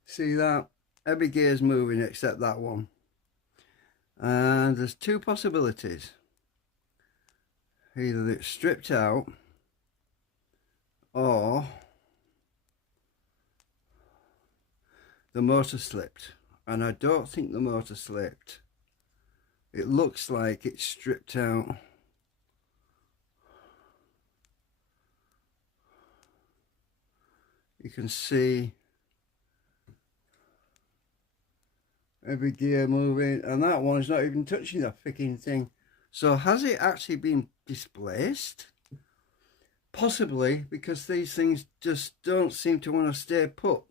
See that? Every gear's moving except that one. And there's two possibilities. Either it's stripped out, or the motor slipped. And I don't think the motor slipped. It looks like it's stripped out. You can see every gear moving, and that one is not even touching that freaking thing. So has it actually been displaced? Possibly, because these things just don't seem to want to stay put.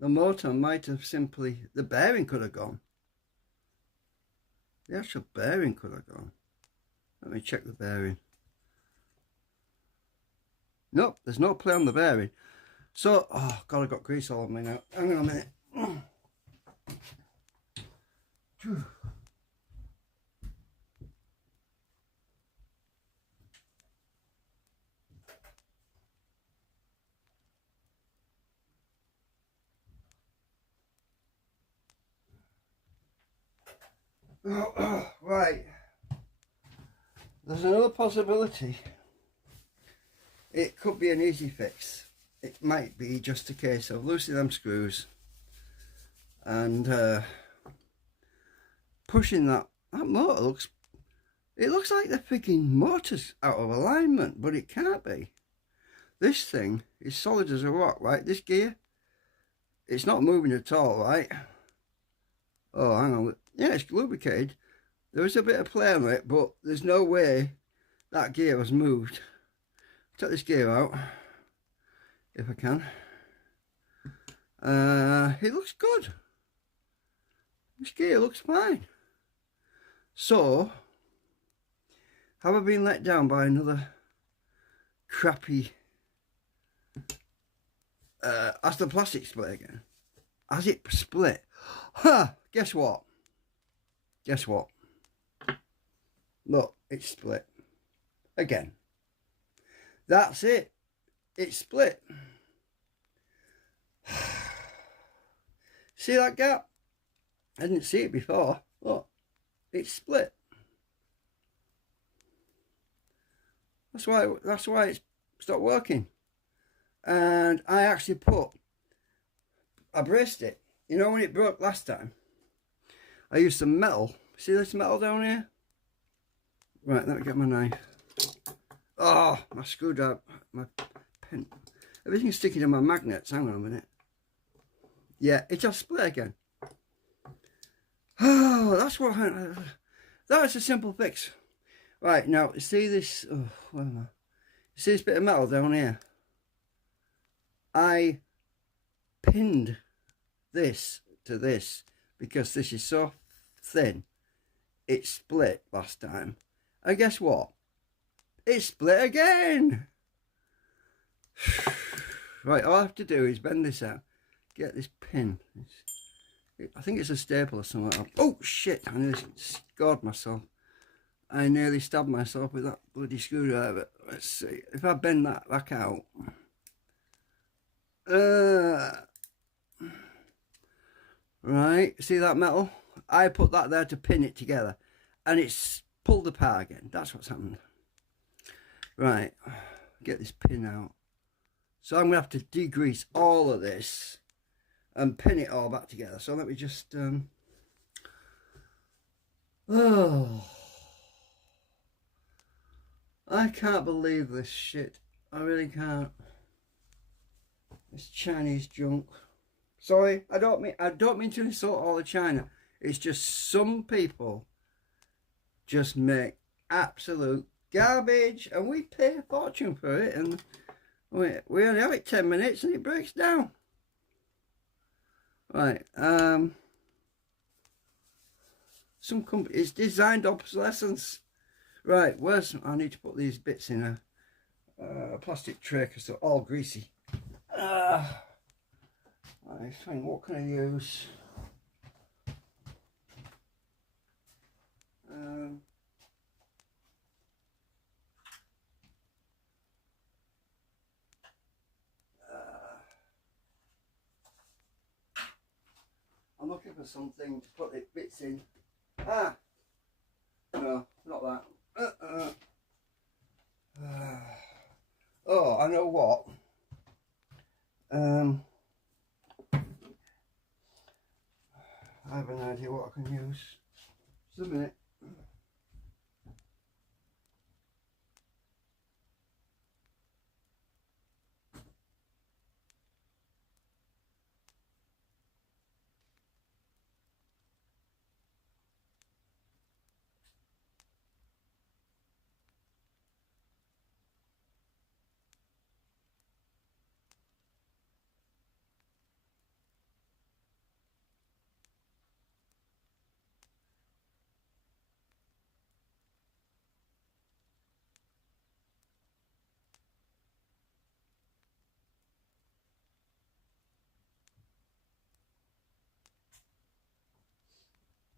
The motor might have simply, the bearing could have gone. The actual bearing could have gone. Let me check the bearing. Nope, there's no play on the bearing. So, oh God, I've got grease all over me now. Hang on a minute. Right. There's another possibility. It could be an easy fix. It might be just a case of loosening them screws and pushing that motor. It looks like the freaking motor's out of alignment, but it can't be. This thing is solid as a rock, right? This gear, it's not moving at all, right? Oh, hang on. Yeah, it's lubricated. There is a bit of play on it, but there's no way that gear has moved. Take this gear out, if I can. It looks good. This gear looks fine. So, have I been let down by another crappy... has the plastic split again? Has it split? Huh, guess what? Guess what? Look, it's split. Again. That's it. It's split. See that gap? I didn't see it before. Look, it's split. That's why it's stopped working. And I actually I braced it. You know when it broke last time? I used some metal. See this metal down here? Right, let me get my knife. Oh, my screwdriver, my pen. Everything's sticking to my magnets. Hang on a minute. Yeah, it just split again. Oh, that's a simple fix. Right, now, see this, oh, where am I? See this bit of metal down here? I pinned this to this because this is so thin. It split last time. And guess what? It split again. Right, all I have to do is bend this out. Get this pin. I think it's a staple or something. Oh shit, I nearly scored myself. I nearly stabbed myself with that bloody screwdriver. Let's see. If I bend that back out. Right, see that metal? I put that there to pin it together. And it's pulled apart again. That's what's happened. Right, get this pin out. So I'm going to have to degrease all of this and pin it all back together. So let me just... Oh, I can't believe this shit. I really can't. This Chinese junk. Sorry, I don't mean to insult all of China. It's just some people just make absolute garbage, and we pay a fortune for it, and we only have it 10 minutes and it breaks down. Right, some company, it's designed obsolescence. Right, where's, I need to put these bits in a plastic tray because they're all greasy. I think, what can I use? I'm looking for something to put the bits in. No, not that. Oh, I know what. I have an idea what I can use. Just a minute.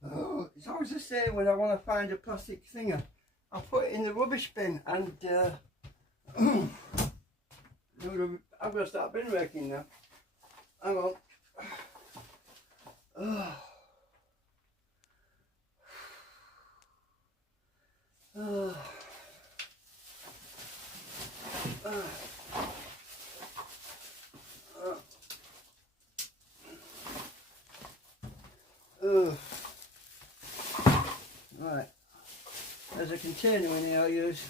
Oh, it's always the same when I want to find a plastic thinger. I put it in the rubbish bin, and I'm going to start bin raking now. Hang on. Right, there's a container in here I'll use.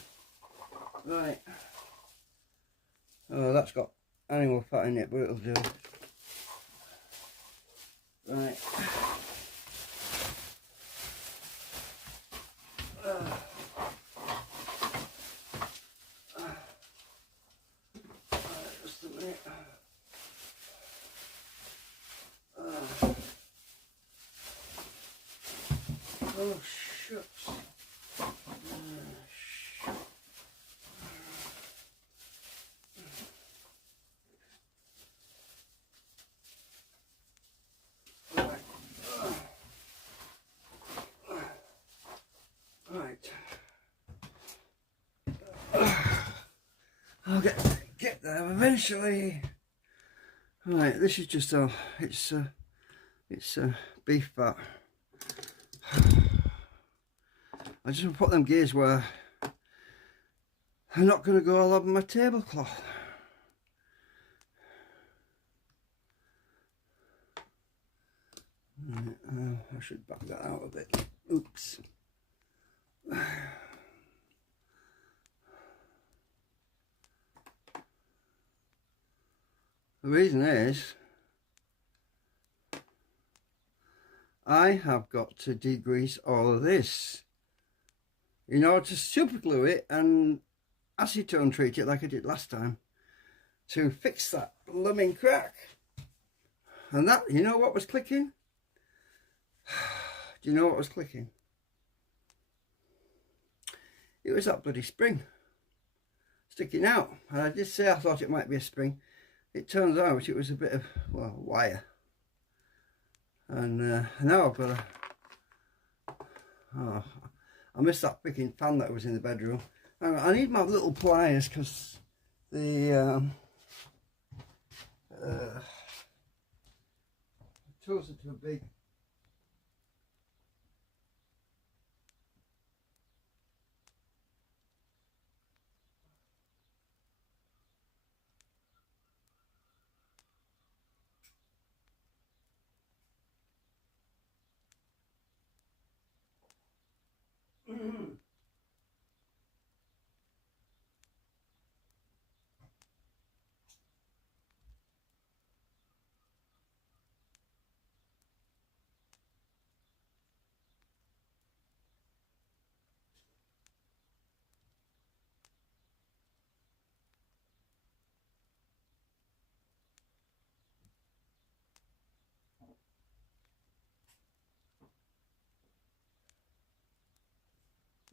Right. Oh, that's got animal fat in it, but it'll do. Right. Just a minute. Oh, shucks. Right. I'll get there eventually. Right, this is just it's beef fat. I just want to put them gears where I'm not going to go all over my tablecloth. Right, I should back that out a bit. Oops. The reason is I have got to degrease all of this in order to super glue it and acetone treat it like I did last time to fix that blooming crack. And that, you know what was clicking? Do you know what was clicking? It was that bloody spring sticking out. And I did say I thought it might be a spring. It turns out it was a bit of, well, wire. And now I've got a, oh, I missed that freaking fan that was in the bedroom. I need my little pliers because the tools are too big.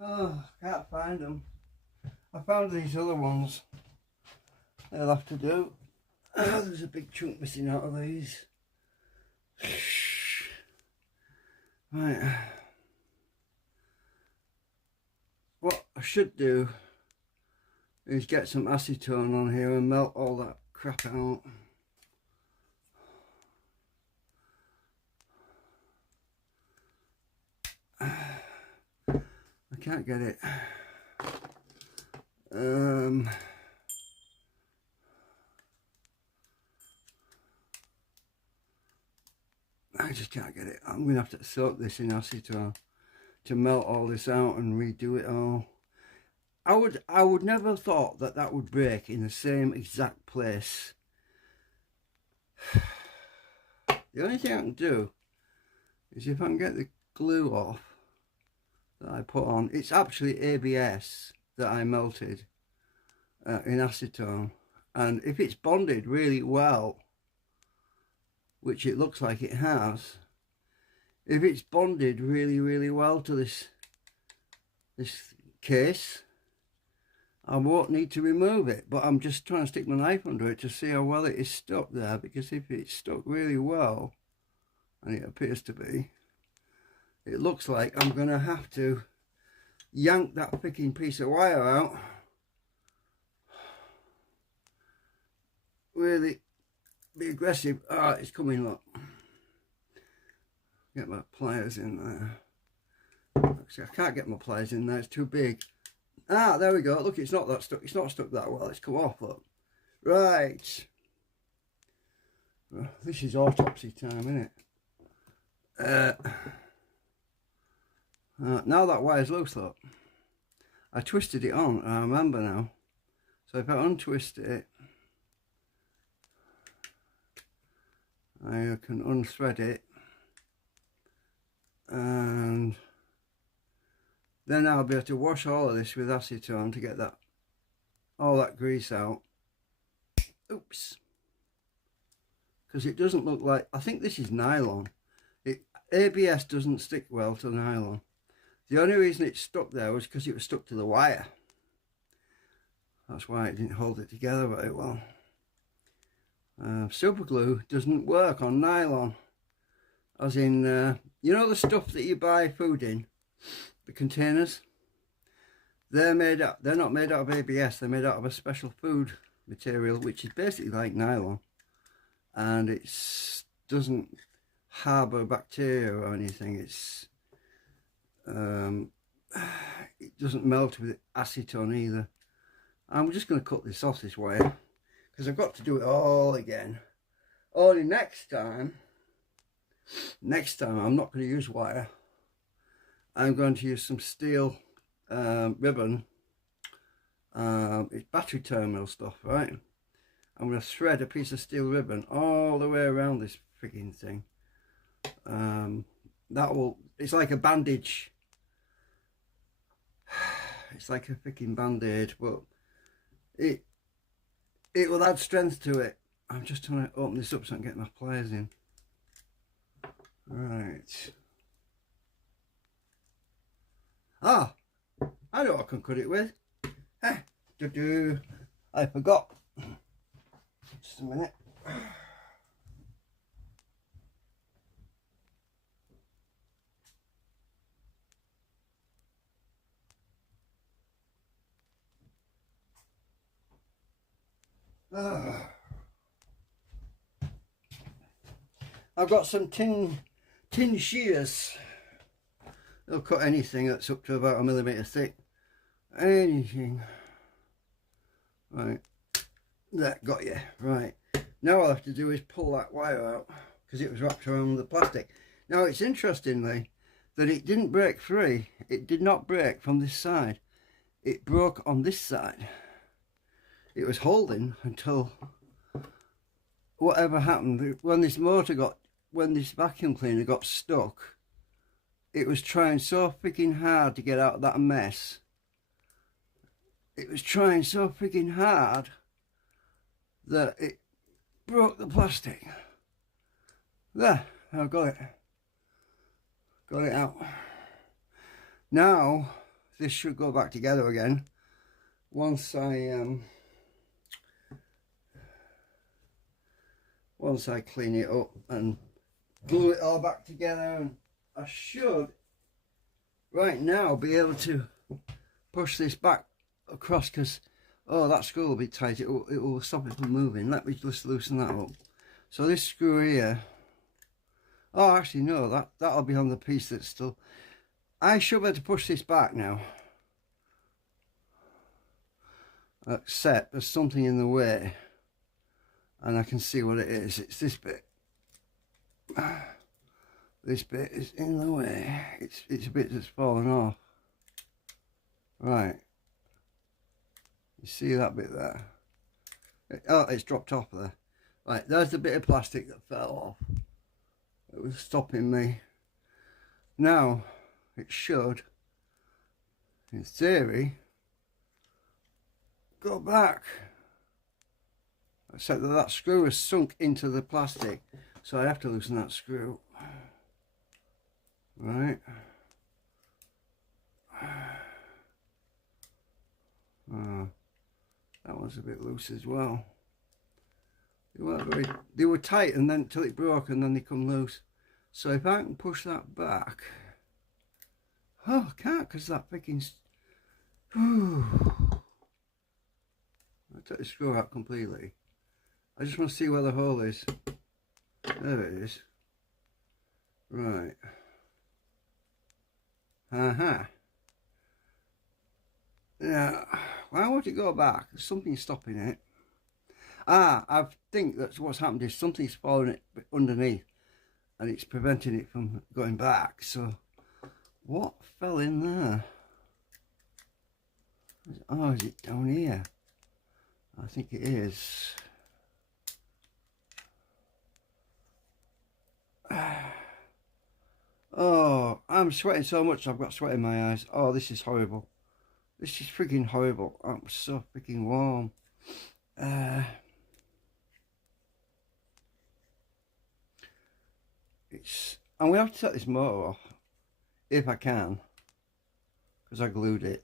Oh, can't find them. I found these other ones. They'll have to do. Oh, there's a big chunk missing out of these. Right. What I should do is get some acetone on here and melt all that crap out. I can't get it. I just can't get it. I'm going to have to soak this in acetone to melt all this out and redo it all. I would never have thought that that would break in the same exact place. The only thing I can do is if I can get the glue off that I put on. It's actually ABS that I melted in acetone, and if it's bonded really well, which it looks like it has, if it's bonded really well to this case, I won't need to remove it. But I'm just trying to stick my knife under it to see how well it is stuck there, because if it's stuck really well, and it appears to be, it looks like I'm going to have to yank that freaking piece of wire out. Really be aggressive. Ah, it's coming, look. Get my pliers in there. Actually, I can't get my pliers in there, it's too big. Ah, there we go. Look, it's not that stuck. It's not stuck that well. It's come off, look. Right. Well, this is autopsy time, isn't it? Now that wire's loose, look. I twisted it on, I remember now. So if I untwist it, I can unthread it, and then I'll be able to wash all of this with acetone to get that all that grease out. Oops. Because it doesn't look like, I think this is nylon. ABS doesn't stick well to nylon. The only reason it stuck there was because it was stuck to the wire. That's why it didn't hold it together very well. Super glue doesn't work on nylon. As in, you know the stuff that you buy food in, the containers? They're not made out of ABS, they're made out of a special food material, which is basically like nylon. And it doesn't harbour bacteria or anything. It doesn't melt with acetone either. I'm just going to cut this off, this wire, because I've got to do it all again. Only next time I'm not going to use wire. I'm going to use some steel ribbon. It's battery terminal stuff, right? I'm going to thread a piece of steel ribbon all the way around this freaking thing. It's like a bandage. It's like a freaking band-aid, but it will add strength to it. I'm just trying to open this up so I can get my pliers in. Right. Ah, I know what I can cut it with. I forgot. Just a minute. I've got some tin shears. They'll cut anything that's up to about 1 millimetre thick. Anything. Right. That got you. Right. Now all I have to do is pull that wire out because it was wrapped around the plastic. Now it's interestingly that it didn't break free. It did not break from this side. It broke on this side. It was holding until whatever happened when this vacuum cleaner got stuck. It was trying so freaking hard to get out of that mess. It was trying so freaking hard that it broke the plastic. There, I've got it. Got it out. Now this should go back together again once I clean it up and glue it all back together, and I should right now be able to push this back across, because oh, that screw will be tight, it will stop it from moving. Let me just loosen that up. So this screw here, oh actually no, that'll be on the piece that's still, I should be able to push this back now, except there's something in the way and I can see what it is. It's this bit. This bit is in the way. It's a bit that's fallen off. Right. You see that bit there? Oh, it's dropped off there. Right, there's the bit of plastic that fell off. It was stopping me. Now, it should, in theory, go back. Except that screw is sunk into the plastic, so I have to loosen that screw. Right. That one's a bit loose as well. They were tight and then until it broke and then they come loose. So if I can push that back, oh, I can't because that freaking. I took the screw out completely. I just want to see where the hole is. There it is. Right. Now, why won't it go back? There's something stopping it. I think that's what's happened is something's fallen underneath and it's preventing it from going back. So, what fell in there? Oh, is it down here? I think it is. Oh, I'm sweating so much I've got sweat in my eyes. Oh, this is horrible. This is freaking horrible. I'm so freaking warm. I'm going to have to take this motor off if I can, because I glued it.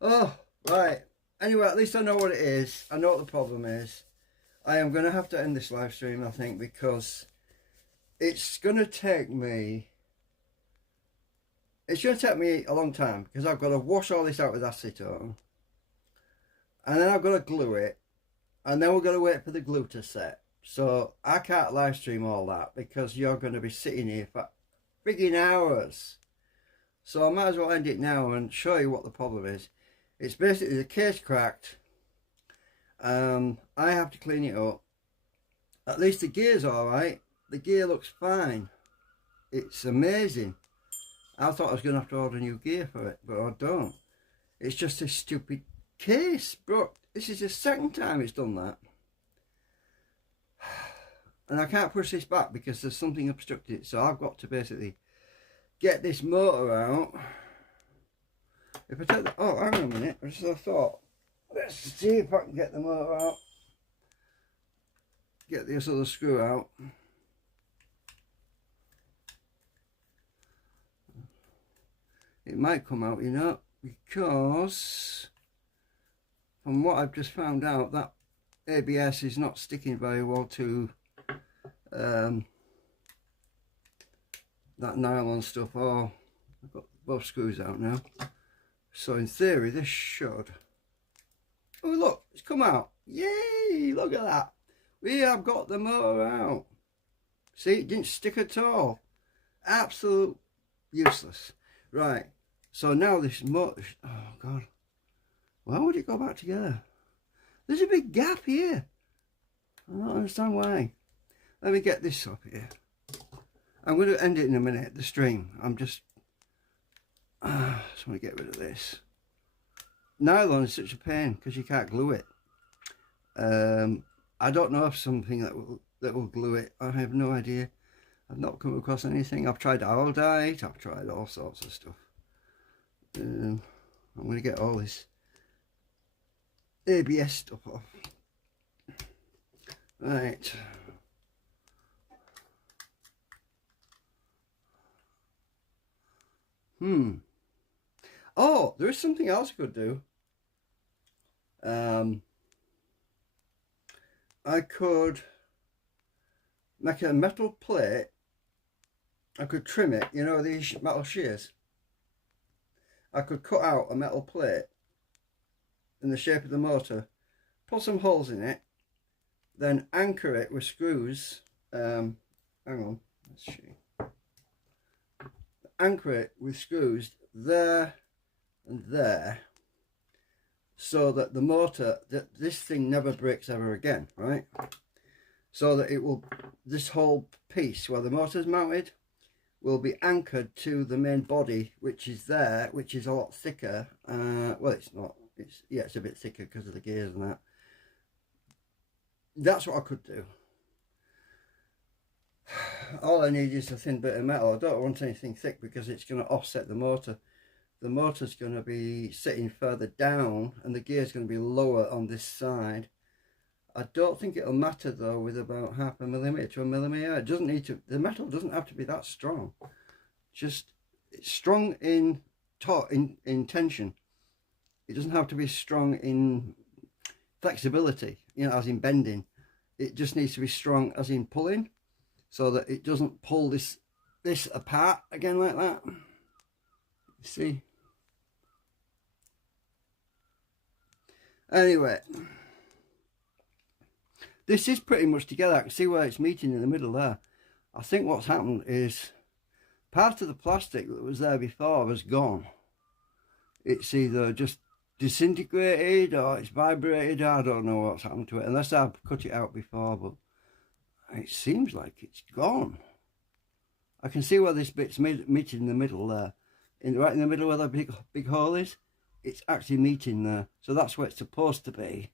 Oh, right. Anyway, at least I know what it is. I know what the problem is. I am going to have to end this live stream, I think, because it's going to take me a long time, because I've got to wash all this out with acetone, and then I've got to glue it, and then we're going to wait for the glue to set. So I can't live stream all that because you're going to be sitting here for frigging hours. So I might as well end it now and show you what the problem is. It's basically the case cracked. I have to clean it up. At least the gear's alright. The gear looks fine. It's amazing. I thought I was going to have to order new gear for it, but I don't. It's just a stupid case, bro. This is the second time it's done that. And I can't push this back because there's something obstructed it. So I've got to basically get this motor out. If I take the, oh, hang on a minute. I just thought, let's see if I can get the motor out. Get this other screw out. It might come out, you know, because from what I've just found out, that ABS is not sticking very well to that nylon stuff. Oh, I've got both screws out now. So in theory, this should. Oh, look, it's come out. Yay, look at that. We have got the motor out. See, it didn't stick at all. Absolute useless. Right. So now this motor, oh God, why would it go back together? There's a big gap here. I don't understand why. Let me get this up here. I'm going to end it in a minute, the stream. I'm just want to get rid of this. Nylon is such a pain because you can't glue it. I don't know if something that will glue it. I have no idea. I've not come across anything. I've tried iodite. I've tried all sorts of stuff. I'm going to get all this ABS stuff off. Right. Oh, there is something else I could do. I could make a metal plate. I could trim it, you know, these metal shears. I could cut out a metal plate in the shape of the motor, put some holes in it, then anchor it with screws. Hang on, let's see. Anchor it with screws there and there, so that the motor, this thing never breaks ever again, right? So that it will, this whole piece where the motor's mounted will be anchored to the main body, which is there, which is a lot thicker. Well, it's not, it's a bit thicker because of the gears and that. That's what I could do. All I need is a thin bit of metal. I don't want anything thick because it's going to offset the motor. The motor's going to be sitting further down and the gear's going to be lower on this side. I don't think it'll matter though with about 0.5 millimetre to 1 millimetre. It doesn't need to, the metal doesn't have to be that strong. Just, it's strong in tension. It doesn't have to be strong in flexibility, you know, as in bending. It just needs to be strong as in pulling, so that it doesn't pull this apart again like that. You see? Anyway, this is pretty much together. I can see where it's meeting in the middle there. I think what's happened is part of the plastic that was there before has gone. It's either just disintegrated or it's vibrated. I don't know what's happened to it, unless I've cut it out before, but it seems like it's gone. I can see where this bit's meeting in the middle there. Right in the middle where the big hole is, it's actually meeting there. So that's where it's supposed to be.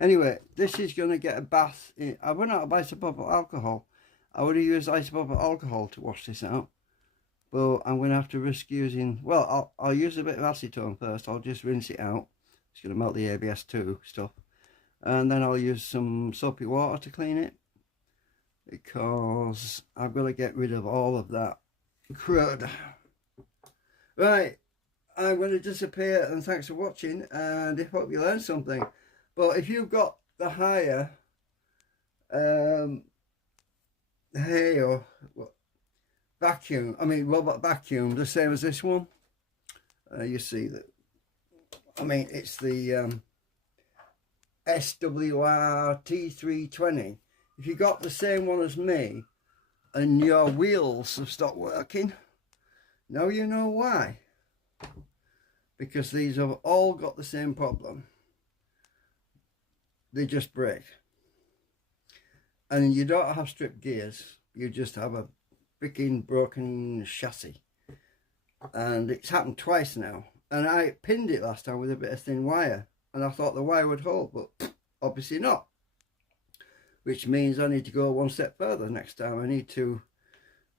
Anyway, this is going to get a bath. I went out of isopropyl alcohol. I would have used isopropyl alcohol to wash this out, but I'm going to have to risk using, well, I'll use a bit of acetone first. I'll just rinse it out. It's going to melt the ABS2 stuff, and then I'll use some soapy water to clean it, because I've got to get rid of all of that crud. Right, I'm going to disappear, and thanks for watching, and I hope you learned something. But if you've got the HAIER HAIER vacuum, robot vacuum, the same as this one, you see that, it's the SWR T320. If you got the same one as me and your wheels have stopped working, now you know why. Because these have all got the same problem. They just break. And you don't have stripped gears, you just have a freaking broken chassis. And it's happened twice now. And I pinned it last time with a bit of thin wire, and I thought the wire would hold, but obviously not. Which means I need to go one step further next time. I need to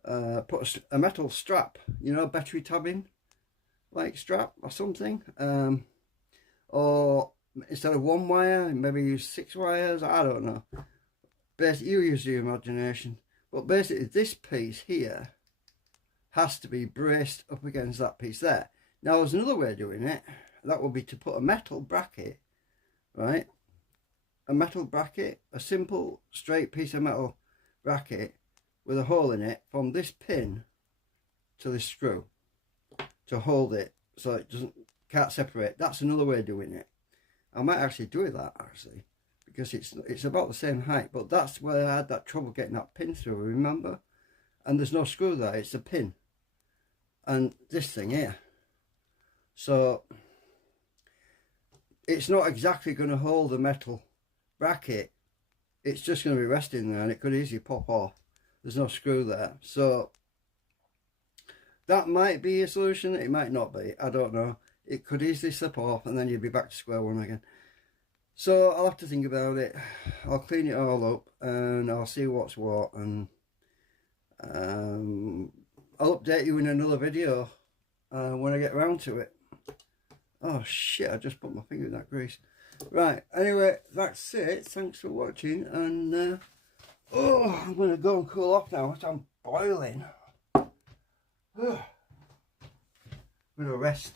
put a metal strap, you know, battery tabbing like strap or something, or instead of one wire, maybe use 6 wires. I don't know. Basically, you use your imagination. But basically, this piece here has to be braced up against that piece there. Now, there's another way of doing it. That would be to put a metal bracket, right? A metal bracket, a simple straight piece of metal bracket with a hole in it from this pin to this screw to hold it so it can't separate. That's another way of doing it. I might actually do that actually, because it's about the same height, but that's where I had that trouble getting that pin through, remember? And there's no screw there, it's a pin and this thing here. So it's not exactly going to hold the metal bracket, it's just going to be resting there, and it could easily pop off. There's no screw there, so that might be a solution. It might not be, I don't know. It could easily slip off and then you'd be back to square one again. So I'll have to think about it. I'll clean it all up and I'll see what's what, and I'll update you in another video when I get around to it. Oh shit, I just put my finger in that grease. Right, anyway, that's it. Thanks for watching, and oh, I'm going to go and cool off now, I'm boiling. I'm going to rest.